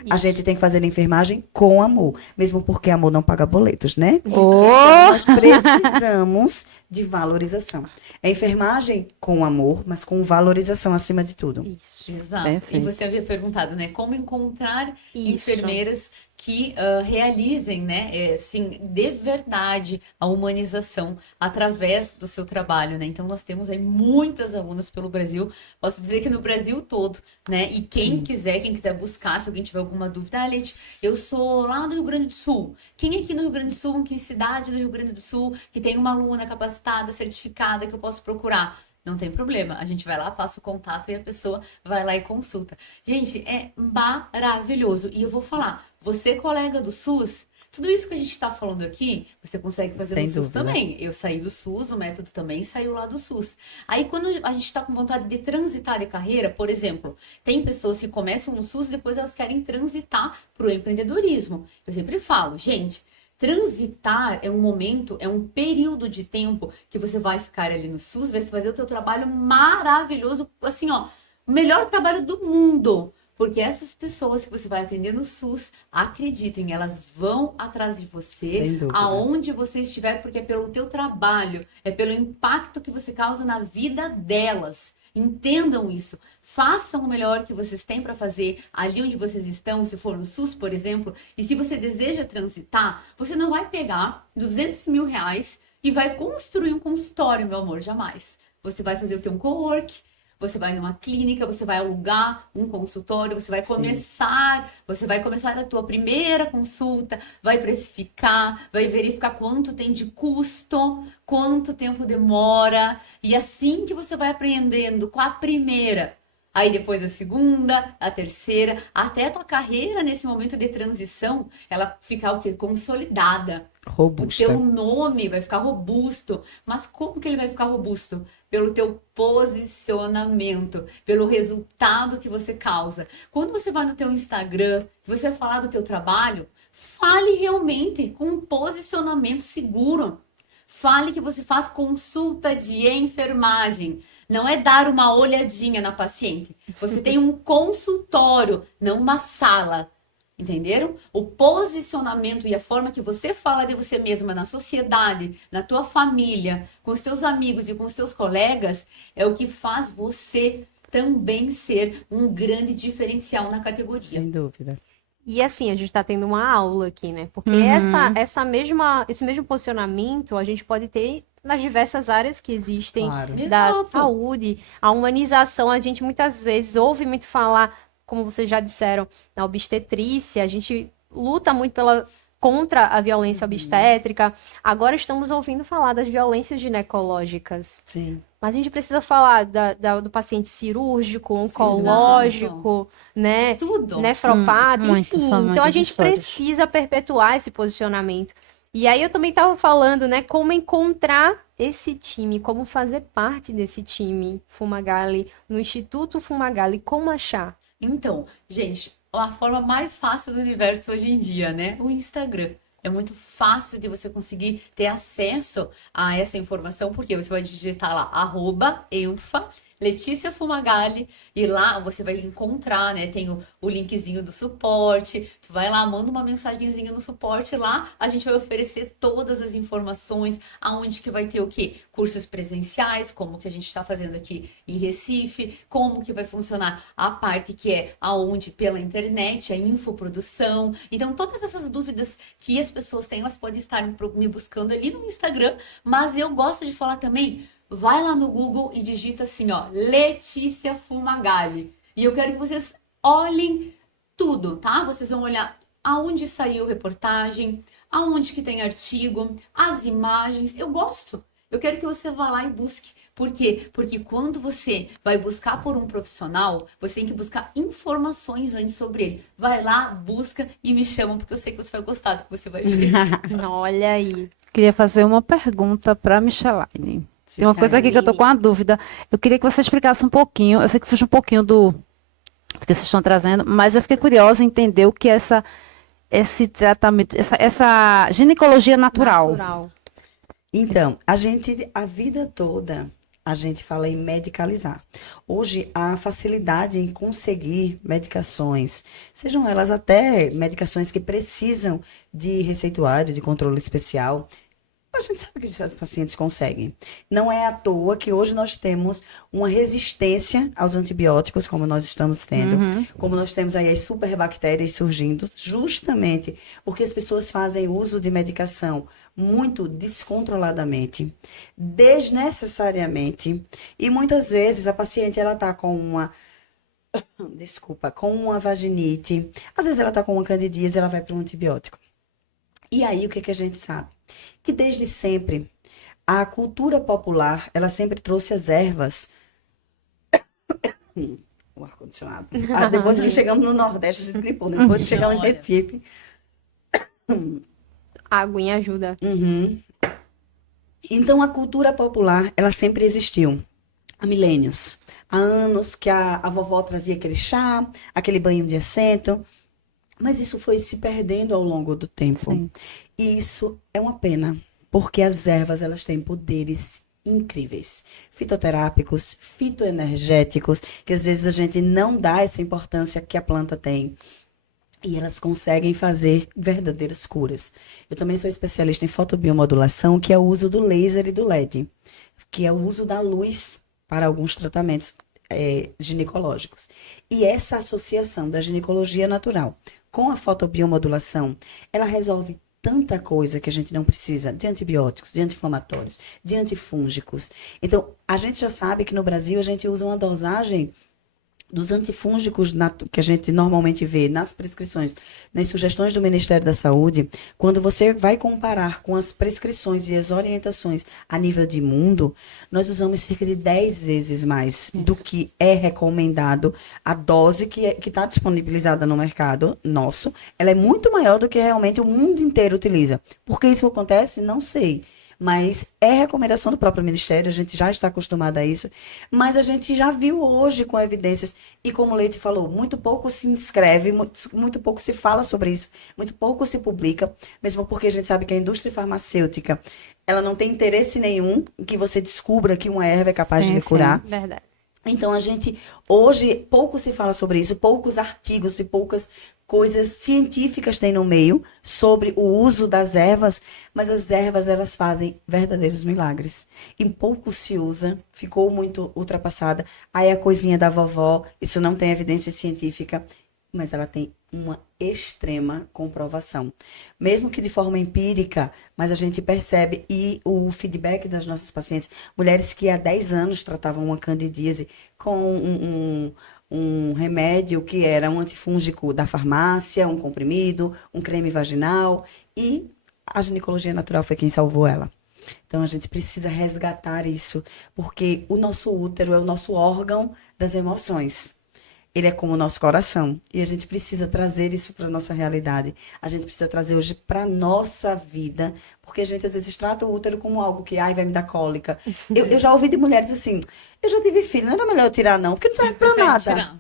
A gente tem que fazer a enfermagem com amor, mesmo porque amor não paga boletos, né? Então, nós precisamos de valorização. A enfermagem com amor, mas com valorização acima de tudo. Isso. Exato. Perfeito. E você havia perguntado, né? Como encontrar Isso. enfermeiras que realizem, né? Assim, de verdade, a humanização através do seu trabalho, né? Então, nós temos aí muitas alunas pelo Brasil. Posso dizer que no Brasil todo, né? E quem quiser buscar, se alguém tiver alguma dúvida, Leite, eu sou lá do Rio Grande do Sul. Quem aqui no Rio Grande do Sul, em que cidade do Rio Grande do Sul, que tem uma aluna capacitada, certificada, que eu posso procurar? Não tem problema, a gente vai lá, passa o contato e a pessoa vai lá e consulta. Gente, é maravilhoso. E eu vou falar, você colega do SUS, tudo isso que a gente está falando aqui, você consegue fazer Sem no SUS dúvida. também. Eu saí do SUS, o método também saiu lá do SUS. Aí quando a gente está com vontade de transitar de carreira, por exemplo, tem pessoas que começam no SUS e depois elas querem transitar para o empreendedorismo. Eu sempre falo, gente, Transitar é um momento, é um período de tempo que você vai ficar ali no SUS, vai fazer o teu trabalho maravilhoso, assim, ó, o melhor trabalho do mundo. Porque essas pessoas que você vai atender no SUS, acreditem, elas vão atrás de você, Sem dúvida. aonde você estiver, porque é pelo teu trabalho, é pelo impacto que você causa na vida delas. Entendam isso, façam o melhor que vocês têm para fazer ali onde vocês estão, se for no SUS, por exemplo, e se você deseja transitar, você não vai pegar 200 mil reais e vai construir um consultório, meu amor, jamais. Você vai fazer o que? Um cowork, você vai numa clínica, você vai alugar um consultório, você vai começar a tua primeira consulta, vai precificar, vai verificar quanto tem de custo, quanto tempo demora, e assim que você vai aprendendo com a primeira, aí depois a segunda, a terceira, até a tua carreira nesse momento de transição, ela ficar o quê? Consolidada. O Robusta. teu nome vai ficar robusto. Mas como que ele vai ficar robusto? Pelo teu posicionamento, pelo resultado que você causa. Quando você vai no teu Instagram, você vai falar do teu trabalho, fale realmente com um posicionamento seguro. Fale que você faz consulta de enfermagem. Não é dar uma olhadinha na paciente. Você tem um consultório, não uma sala. Entenderam? O posicionamento e a forma que você fala de você mesma na sociedade, na tua família, com os teus amigos e com os teus colegas, é o que faz você também ser um grande diferencial na categoria. Sem dúvida. E assim, a gente tá tendo uma aula aqui, né? Porque esse mesmo posicionamento a gente pode ter nas diversas áreas que existem Claro. da Exato. saúde. A humanização, a gente muitas vezes ouve muito falar, como vocês já disseram, na obstetrícia, a gente luta muito contra a violência obstétrica. Agora estamos ouvindo falar das violências ginecológicas. Sim. Mas a gente precisa falar do paciente cirúrgico, oncológico, né? Tudo. Nefropata, Muitas, enfim. muitas Então a gente histórias. precisa perpetuar esse posicionamento. E aí eu também estava falando, né, como encontrar esse time, como fazer parte desse time Fumagalli, no Instituto Fumagalli, como achar? Então, gente, a forma mais fácil do universo hoje em dia, né? O Instagram. É muito fácil de você conseguir ter acesso a essa informação, porque você vai digitar lá, @enfa, Letícia Fumagalli, e lá você vai encontrar, né? Tem o linkzinho do suporte. Tu vai lá, manda uma mensagenzinha no suporte lá, a gente vai oferecer todas as informações, aonde que vai ter o quê? Cursos presenciais, como que a gente está fazendo aqui em Recife, como que vai funcionar a parte que é aonde pela internet, a infoprodução. Então, todas essas dúvidas que as pessoas têm, elas podem estar me buscando ali no Instagram, mas eu gosto de falar também. Vai lá no Google e digita assim, ó, Letícia Fumagalli. E eu quero que vocês olhem tudo, tá? Vocês vão olhar aonde saiu reportagem, aonde que tem artigo, as imagens. Eu gosto. Eu quero que você vá lá e busque. Por quê? Porque quando você vai buscar por um profissional, você tem que buscar informações antes sobre ele. Vai lá, busca e me chama, porque eu sei que você vai gostar do que você vai ver. Olha aí. Queria fazer uma pergunta para a Micheline. Tem uma coisa aqui que eu tô com uma dúvida. Eu queria que você explicasse um pouquinho. Eu sei que fugiu um pouquinho do que vocês estão trazendo, mas eu fiquei curiosa em entender o que é esse tratamento, essa ginecologia natural. Então, a vida toda, a gente fala em medicalizar. Hoje, a facilidade em conseguir medicações, sejam elas até medicações que precisam de receituário, de controle especial, a gente sabe que as pacientes conseguem. Não é à toa que hoje nós temos uma resistência aos antibióticos, como nós estamos tendo, como nós temos aí as superbactérias surgindo, justamente porque as pessoas fazem uso de medicação muito descontroladamente, desnecessariamente, e muitas vezes a paciente ela tá com uma vaginite, às vezes ela tá com uma candidíase, ela vai para um antibiótico. E aí o que a gente sabe? Que desde sempre, a cultura popular, ela sempre trouxe as ervas. O ar-condicionado. Depois que chegamos no Nordeste, a gente gripou. Depois que chegamos em Recife. A aguinha ajuda. Então, a cultura popular, ela sempre existiu. Há milênios. Há anos que a vovó trazia aquele chá, aquele banho de assento. Mas isso foi se perdendo ao longo do tempo. Sim. E isso é uma pena, porque as ervas, elas têm poderes incríveis, fitoterápicos, fitoenergéticos, que às vezes a gente não dá essa importância que a planta tem. E elas conseguem fazer verdadeiras curas. Eu também sou especialista em fotobiomodulação, que é o uso do laser e do LED, que é o uso da luz para alguns tratamentos ginecológicos. E essa associação da ginecologia natural com a fotobiomodulação, ela resolve tanta coisa que a gente não precisa de antibióticos, de anti-inflamatórios, de antifúngicos. Então, a gente já sabe que no Brasil a gente usa uma dosagem dos antifúngicos que a gente normalmente vê nas prescrições, nas sugestões do Ministério da Saúde, quando você vai comparar com as prescrições e as orientações a nível de mundo, nós usamos cerca de 10 vezes mais do que é recomendado. A dose que está disponibilizada no mercado nosso, ela é muito maior do que realmente o mundo inteiro utiliza. Por que isso acontece? Não sei. Mas é recomendação do próprio Ministério, a gente já está acostumado a isso, mas a gente já viu hoje com evidências, e como o Leite falou, muito pouco se inscreve, muito pouco se fala sobre isso, muito pouco se publica, mesmo porque a gente sabe que a indústria farmacêutica, ela não tem interesse nenhum em que você descubra que uma erva é capaz de lhe curar. Verdade. Então, a gente, hoje, pouco se fala sobre isso, poucos artigos e poucas coisas científicas tem no meio sobre o uso das ervas, mas as ervas, elas fazem verdadeiros milagres. E pouco se usa, ficou muito ultrapassada. Aí a coisinha da vovó, isso não tem evidência científica, mas ela tem uma extrema comprovação. Mesmo que de forma empírica, mas a gente percebe, e o feedback das nossas pacientes, mulheres que há 10 anos tratavam uma candidíase com um remédio que era um antifúngico da farmácia, um comprimido, um creme vaginal, e a ginecologia natural foi quem salvou ela. Então, a gente precisa resgatar isso, porque o nosso útero é o nosso órgão das emoções. Ele é como o nosso coração. E a gente precisa trazer isso para a nossa realidade. A gente precisa trazer hoje para a nossa vida. Porque a gente, às vezes, trata o útero como algo que, ai, vai me dar cólica. Eu já ouvi de mulheres assim, eu já tive filho, não era melhor eu tirar, não, porque não serve para nada. Tirar.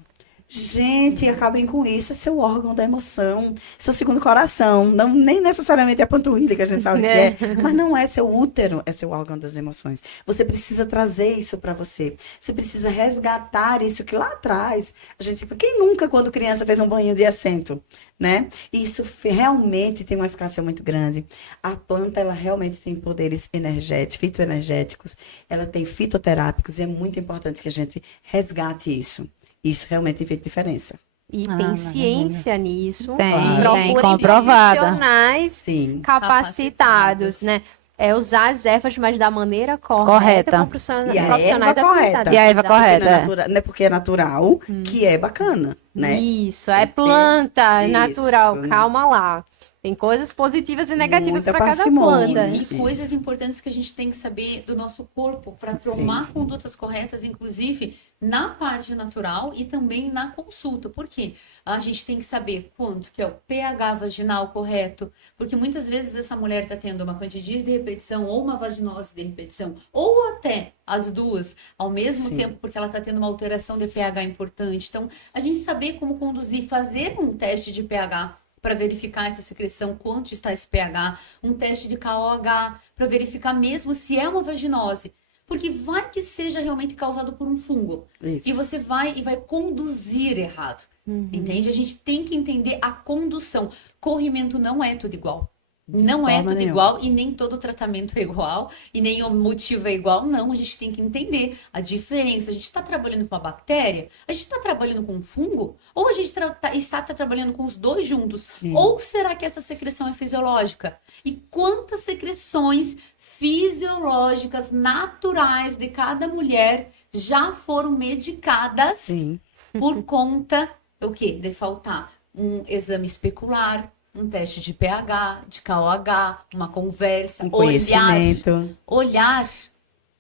Gente, acabem com isso. É seu órgão da emoção, seu segundo coração. Não, nem necessariamente é a panturrilha, que a gente sabe que é. Mas não é seu útero, é seu órgão das emoções. Você precisa trazer isso para você. Você precisa resgatar isso que lá atrás, a gente, quem nunca, quando criança, fez um banho de assento, né? E isso realmente tem uma eficácia muito grande. A planta, ela realmente tem poderes energéticos, fitoenergéticos. Ela tem fitoterápicos e é muito importante que a gente resgate isso. Isso realmente tem feito diferença. E tem maravilha. ciência nisso. Tem, Procurem comprovada. profissionais Sim. capacitados, né? É usar as ervas, mas da maneira correta. Correta. Com profissionais E a erva habilitados. correta. E a erva Exato. correta. Não é porque é natural que é bacana, né? Isso, é Tem que ter planta, isso, natural. né? Calma lá. Tem coisas positivas e negativas Muita para cada parcimônia. planta. E Isso. coisas importantes que a gente tem que saber do nosso corpo para Sim. tomar condutas corretas, inclusive na parte natural e também na consulta. Por quê? A gente tem que saber quanto que é o pH vaginal correto, porque muitas vezes essa mulher está tendo uma candidíase de repetição ou uma vaginose de repetição, ou até as duas ao mesmo Sim. tempo, porque ela está tendo uma alteração de pH importante. Então, a gente saber como conduzir, fazer um teste de pH para verificar essa secreção, quanto está esse pH, um teste de KOH, para verificar mesmo se é uma vaginose. Porque vai que seja realmente causado por um fungo. Isso. E você vai conduzir errado. Entende? A gente tem que entender a condução. Corrimento não é tudo igual. Não é forma tudo nenhuma. igual e nem todo tratamento é igual e nem o motivo é igual. Não, a gente tem que entender a diferença. A gente está trabalhando com uma bactéria? A gente está trabalhando com um fungo? Ou a gente está trabalhando com os dois juntos? Sim. Ou será que essa secreção é fisiológica? E quantas secreções fisiológicas, naturais de cada mulher já foram medicadas Sim. por conta, o quê? De faltar um exame especular, um teste de pH, de KOH, uma conversa, Um conhecimento. olhar.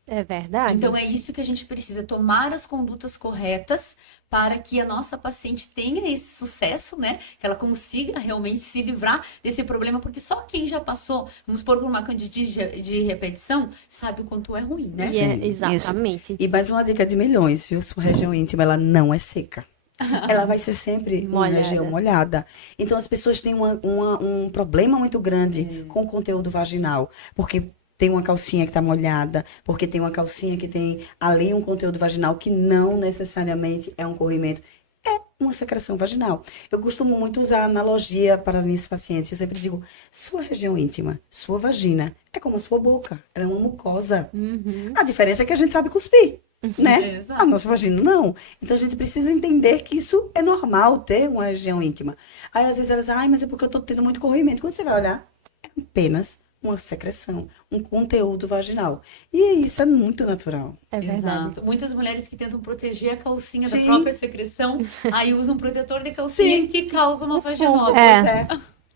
É verdade. Então é isso que a gente precisa, tomar as condutas corretas para que a nossa paciente tenha esse sucesso, né? Que ela consiga realmente se livrar desse problema, porque só quem já passou, vamos supor, por uma candidíase de repetição, sabe o quanto é ruim, né? E Sim, exatamente. E mais uma dica de milhões, viu? Sua região íntima, ela não é seca. ela vai ser sempre uma Molhada. região molhada. Então, as pessoas têm um problema muito grande com o conteúdo vaginal, porque tem uma calcinha que está molhada, porque tem uma calcinha que tem ali um conteúdo vaginal que não necessariamente é um corrimento, é uma secreção vaginal. Eu costumo muito usar a analogia para as minhas pacientes. Eu sempre digo, sua região íntima, sua vagina, é como a sua boca. Ela é uma mucosa. Uhum. A diferença é que a gente sabe cuspir, né? Exato. A nossa vagina não. Então, a gente precisa entender que isso é normal, ter uma região íntima. Aí, às vezes, elas dizem, ai, mas é porque eu tô tendo muito corrimento. Quando você vai olhar, é apenas uma secreção, um conteúdo vaginal. E isso é muito natural. É verdade. Exato. Muitas mulheres que tentam proteger a calcinha da Sim. própria secreção, aí usam um protetor de calcinha Sim. que causa uma vaginose. É.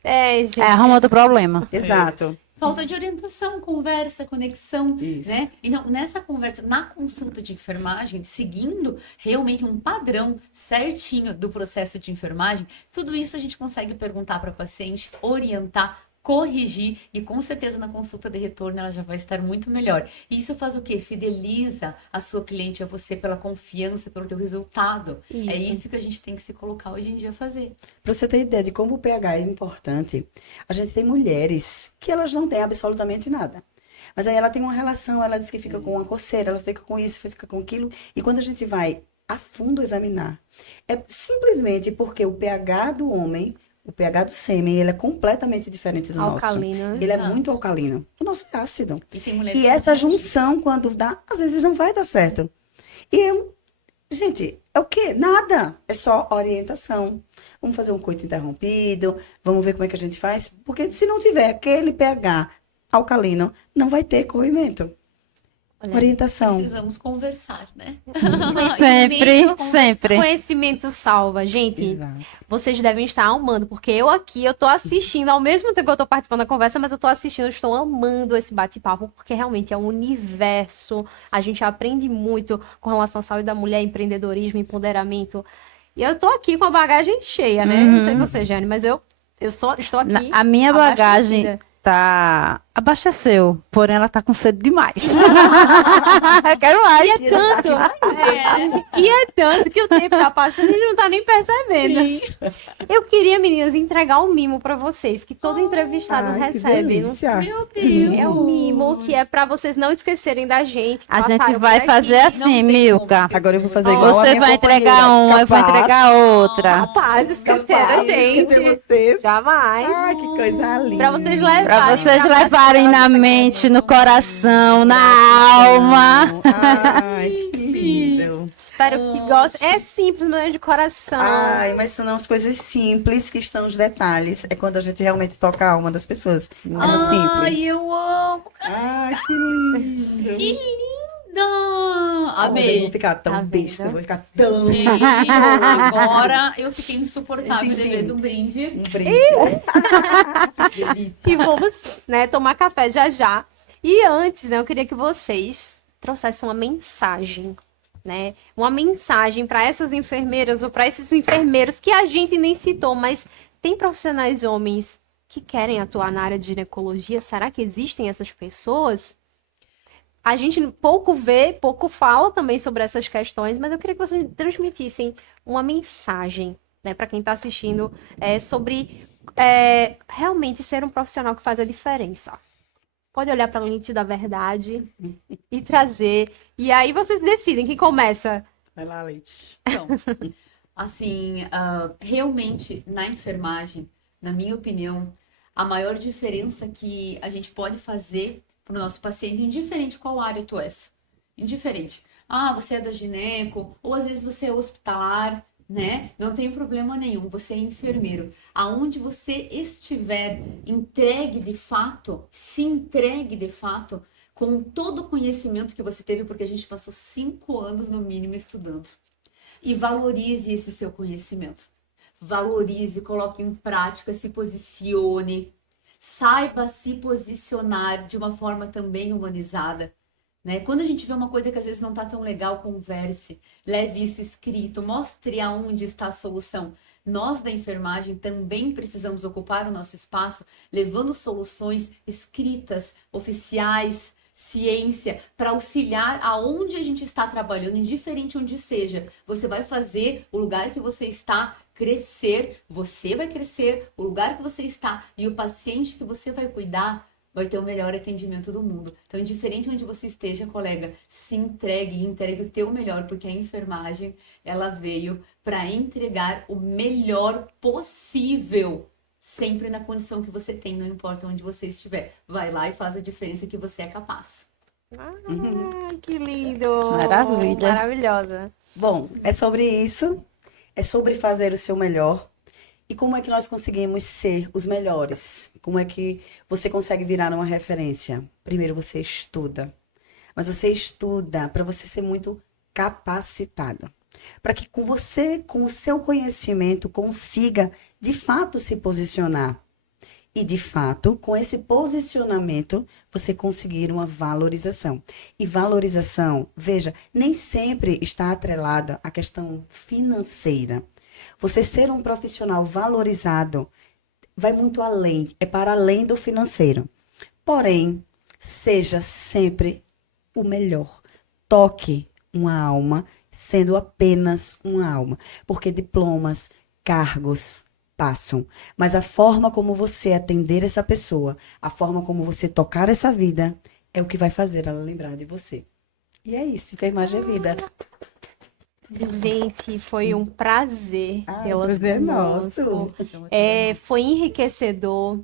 Pois Gente. É a rama do problema. Exato. Falta de orientação, conversa, conexão, Isso. né? Então, nessa conversa, na consulta de enfermagem, seguindo realmente um padrão certinho do processo de enfermagem, tudo isso a gente consegue perguntar para a paciente, orientar, corrigir e com certeza na consulta de retorno ela já vai estar muito melhor. E isso faz o quê? Fideliza a sua cliente a você pela confiança, pelo teu resultado. É isso que a gente tem que se colocar hoje em dia a fazer. Para você ter ideia de como o pH é importante, a gente tem mulheres que elas não têm absolutamente nada. Mas aí ela tem uma relação, ela diz que fica com uma coceira, ela fica com isso, fica com aquilo. E quando a gente vai a fundo examinar, é simplesmente porque o pH do homem, o pH do sêmen, ele é completamente diferente do nosso. Alcalino, né? Ele é Exato. muito alcalino. O nosso é ácido. E tem mulheres E que essa não junção, quando dá, às vezes não vai dar certo. Gente, é o quê? Nada. É só orientação. Vamos fazer um coito interrompido, vamos ver como é que a gente faz. Porque se não tiver aquele pH alcalino, não vai ter corrimento. Olha, Orientação. precisamos conversar, né? Sempre, sempre. Conhecimento salva. Gente, Exato. vocês devem estar amando, porque eu tô assistindo, ao mesmo tempo que eu tô participando da conversa, mas eu tô assistindo, eu estou amando esse bate-papo, porque realmente é um universo. A gente aprende muito com relação à saúde da mulher, empreendedorismo, empoderamento. E eu tô aqui com a bagagem cheia, né? Não sei você, Jane, mas eu estou aqui. A minha bagagem abastecida. abasteceu, porém ela tá com sede demais. Eu quero mais. E é tanto que o tempo tá passando e não tá nem percebendo. Eu queria, meninas, entregar um mimo pra vocês, que todo entrevistado Ai, que recebe. delícia. Meu Deus! É um mimo que é pra vocês não esquecerem da gente. que A gente passaram vai por fazer aqui. assim, tem Milka. como. Agora eu vou fazer igual a Você minha vai entregar companheira. uma, eu vou Capaz. entregar outra. Rapaz, esqueceram da Capaz de gente. esquecer vocês. Jamais. Ai, que coisa linda. Pra vocês levarem. Pra vocês pra levarem na casa. mente, no coração, na alma. Ai, que lindo. Espero que gostem. É simples, não é de coração. Ai, mas são as coisas simples que estão os detalhes. É quando a gente realmente toca a alma das pessoas. É simples. Ai, eu amo! Ai, que lindo. Que linda! Eu Amei! vou ficar tão Tá vendo? besta, eu vou ficar tão... Amei. Agora eu fiquei insuportável Sim, de sim. vez um brinde. Um brinde. Delícia. E vamos, né, tomar café já já. E antes, né, eu queria que vocês trouxessem uma mensagem, né? Uma mensagem para essas enfermeiras ou para esses enfermeiros que a gente nem citou, mas tem profissionais homens que querem atuar na área de ginecologia. Será que existem essas pessoas? A gente pouco vê, pouco fala também sobre essas questões, mas eu queria que vocês transmitissem uma mensagem, né, para quem está assistindo, sobre realmente ser um profissional que faz a diferença. Pode olhar para a lente da verdade e trazer. E aí vocês decidem quem começa. Vai lá, Leite. Então, assim, realmente na enfermagem, na minha opinião, a maior diferença que a gente pode fazer para o nosso paciente, indiferente qual área tu és, indiferente. Ah, você é da gineco, ou às vezes você é hospitalar, né? Não tem problema nenhum, você é enfermeiro. Aonde você estiver, entregue de fato, se entregue de fato, com todo o conhecimento que você teve, porque a gente passou 5 anos no mínimo estudando. E valorize esse seu conhecimento. Valorize, coloque em prática, se posicione. Saiba se posicionar de uma forma também humanizada. Né? Quando a gente vê uma coisa que às vezes não está tão legal, converse, leve isso escrito, mostre aonde está a solução. Nós da enfermagem também precisamos ocupar o nosso espaço, levando soluções escritas, oficiais, ciência, para auxiliar aonde a gente está trabalhando, indiferente onde seja. Você vai fazer o lugar que você está crescer, você vai crescer, o lugar que você está e o paciente que você vai cuidar vai ter o melhor atendimento do mundo. Então, indiferente onde você esteja, colega, se entregue e entregue o teu melhor, porque a enfermagem, ela veio para entregar o melhor possível, sempre na condição que você tem, não importa onde você estiver. Vai lá e faz a diferença que você é capaz. Que lindo! Maravilha. Maravilhosa. Bom, é sobre isso, é sobre fazer o seu melhor. E como é que nós conseguimos ser os melhores? Como é que você consegue virar uma referência? Primeiro você estuda. Mas você estuda para você ser muito capacitado. Para que com você, com o seu conhecimento, consiga de fato se posicionar. E de fato, com esse posicionamento, você conseguir uma valorização. E valorização, veja, nem sempre está atrelada à questão financeira. Você ser um profissional valorizado vai muito além, é para além do financeiro. Porém, seja sempre o melhor. Toque uma alma, sendo apenas uma alma. Porque diplomas, cargos passam. Mas a forma como você atender essa pessoa, a forma como você tocar essa vida, é o que vai fazer ela lembrar de você. E é isso, enfermagem é vida. Gente, foi um prazer tê-las prazer é conosco. nosso. Foi enriquecedor.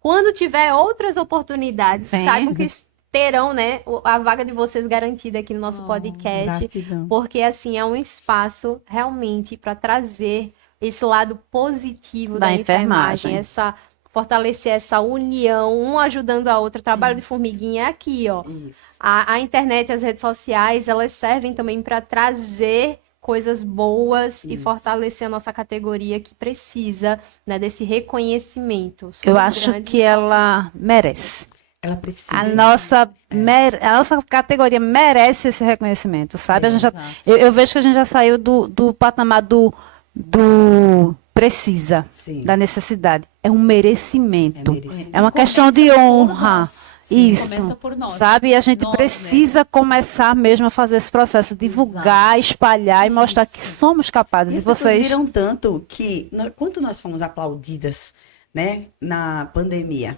Quando tiver outras oportunidades, Sim. saibam que terão, né, a vaga de vocês garantida aqui no nosso podcast, Gratidão. porque assim é um espaço realmente para trazer esse lado positivo da enfermagem, fortalecer essa união, um ajudando a outra. Trabalho de Isso. formiguinha é aqui, ó. Isso. A internet e as redes sociais, elas servem também para trazer coisas boas e Isso. fortalecer a nossa categoria que precisa, né, desse reconhecimento. Eu Somos acho grandes. que ela merece. Ela precisa. A nossa categoria merece esse reconhecimento, sabe? A gente já, Exato. eu vejo que a gente já saiu do patamar do precisa, Sim. da necessidade. É um merecimento. merecido. É uma Começa questão de por honra. nós. Sim, Isso. começa por nós. Sabe? E a gente Nós, né? precisa começar mesmo a fazer esse processo, divulgar, espalhar e mostrar que Isso. somos capazes. E E as pessoas vocês. viram tanto que, quanto nós fomos aplaudidas, né, na pandemia.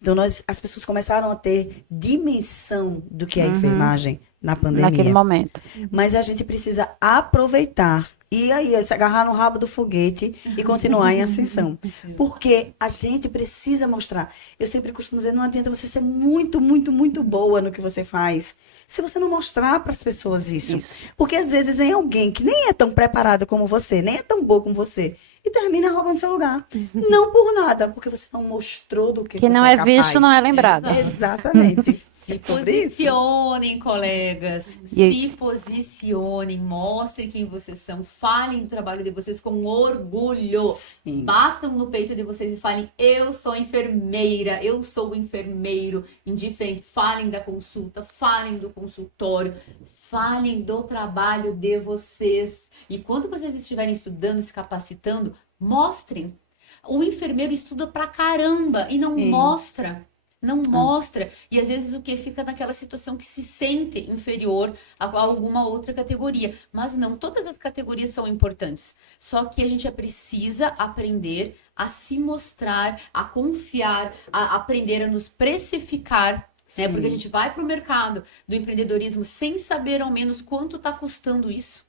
Então, as pessoas começaram a ter dimensão do que é a enfermagem na pandemia. Naquele momento. Mas a gente precisa aproveitar e aí se agarrar no rabo do foguete e continuar em ascensão. Porque a gente precisa mostrar. Eu sempre costumo dizer, não adianta você ser muito, muito, muito boa no que você faz, se você não mostrar para as pessoas isso. Porque às vezes vem alguém que nem é tão preparado como você, nem é tão boa como você, e termina roubando seu lugar. Não por nada, porque você não mostrou do que Que você não é é capaz. visto, não é lembrado. Exatamente. Se É sobre isso. posicionem, colegas. E- Se posicionem, mostrem quem vocês são, falem do trabalho de vocês com orgulho. Sim. Batam no peito de vocês e falem: eu sou enfermeira, eu sou enfermeiro. Indiferente, falem da consulta, falem do consultório, falem do trabalho de vocês. E quando vocês estiverem estudando, se capacitando, mostrem. O enfermeiro estuda pra caramba e não Sim. mostra. Não mostra. E às vezes o que fica naquela situação que se sente inferior a alguma outra categoria. Mas não, todas as categorias são importantes. Só que a gente precisa aprender a se mostrar, a confiar, a aprender a nos precificar. Né? Sim. Porque a gente vai para o mercado do empreendedorismo sem saber ao menos quanto está custando isso.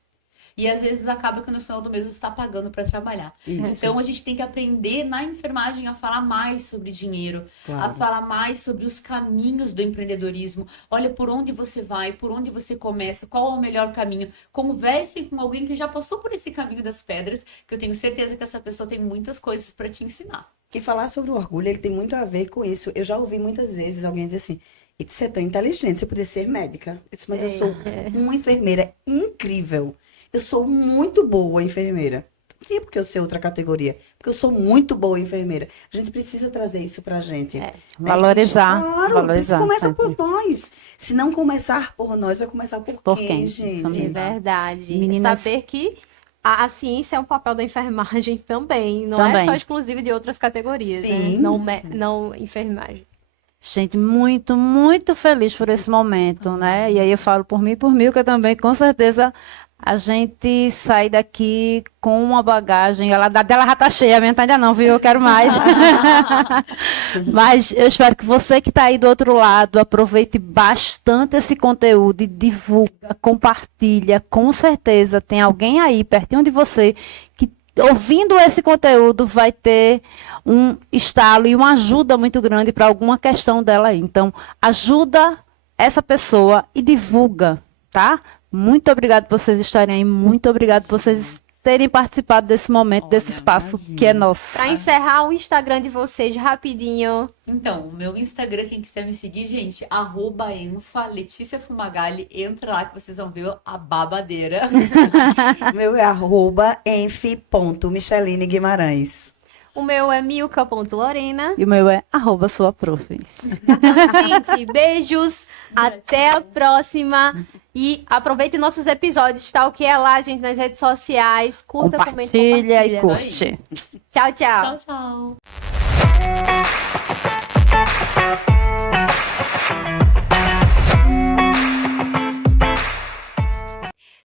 E às vezes acaba que no final do mês você está pagando para trabalhar. Isso. Então a gente tem que aprender na enfermagem a falar mais sobre dinheiro, a Claro. falar mais sobre os caminhos do empreendedorismo. Olha por onde você vai, por onde você começa, qual é o melhor caminho. Converse com alguém que já passou por esse caminho das pedras, que eu tenho certeza que essa pessoa tem muitas coisas para te ensinar. E falar sobre o orgulho, ele tem muito a ver com isso. Eu já ouvi muitas vezes alguém dizer assim, e você é tão inteligente, você podia ser médica. Eu disse, mas eu sou uma enfermeira incrível. Eu sou muito boa enfermeira. Não tinha porque eu ser outra categoria. Porque eu sou muito boa enfermeira. A gente precisa trazer isso pra gente. Né? Valorizar. Claro, Valorizar. começa sempre. por nós. Se não começar por nós, vai começar por quem, gente? Somos É verdade. Meninas- Saber que a ciência é um papel da enfermagem também. Não é Também. só exclusivo de outras categorias, Sim. né? Não enfermagem. Gente, muito, muito feliz por esse momento, né? E aí eu falo por mim e por Milka também, com certeza a gente sai daqui com uma bagagem. Ela dela já tá cheia, a minha tá ainda não, viu? Eu quero mais. Mas eu espero que você que está aí do outro lado aproveite bastante esse conteúdo e divulga, compartilha. Com certeza tem alguém aí pertinho de você que ouvindo esse conteúdo vai ter um estalo e uma ajuda muito grande para alguma questão dela aí. Então, ajuda essa pessoa e divulga, tá? Muito obrigado por vocês estarem aí, muito obrigado por vocês terem participado desse momento, desse espaço que é nosso. Para encerrar o Instagram de vocês rapidinho. Então, o meu Instagram, quem quiser me seguir, gente, @enfa Letícia Fumagalli, entra lá que vocês vão ver a babadeira. O meu é @enf.micheline Guimarães. O meu é milka.lorena. E o meu é @suaprof. Então, gente, beijos. Até a próxima. E aproveite nossos episódios, tá? O que é lá, gente, nas redes sociais. Curta, comente, Compartilha e compartilha. curte. Tchau, tchau. Tchau, tchau.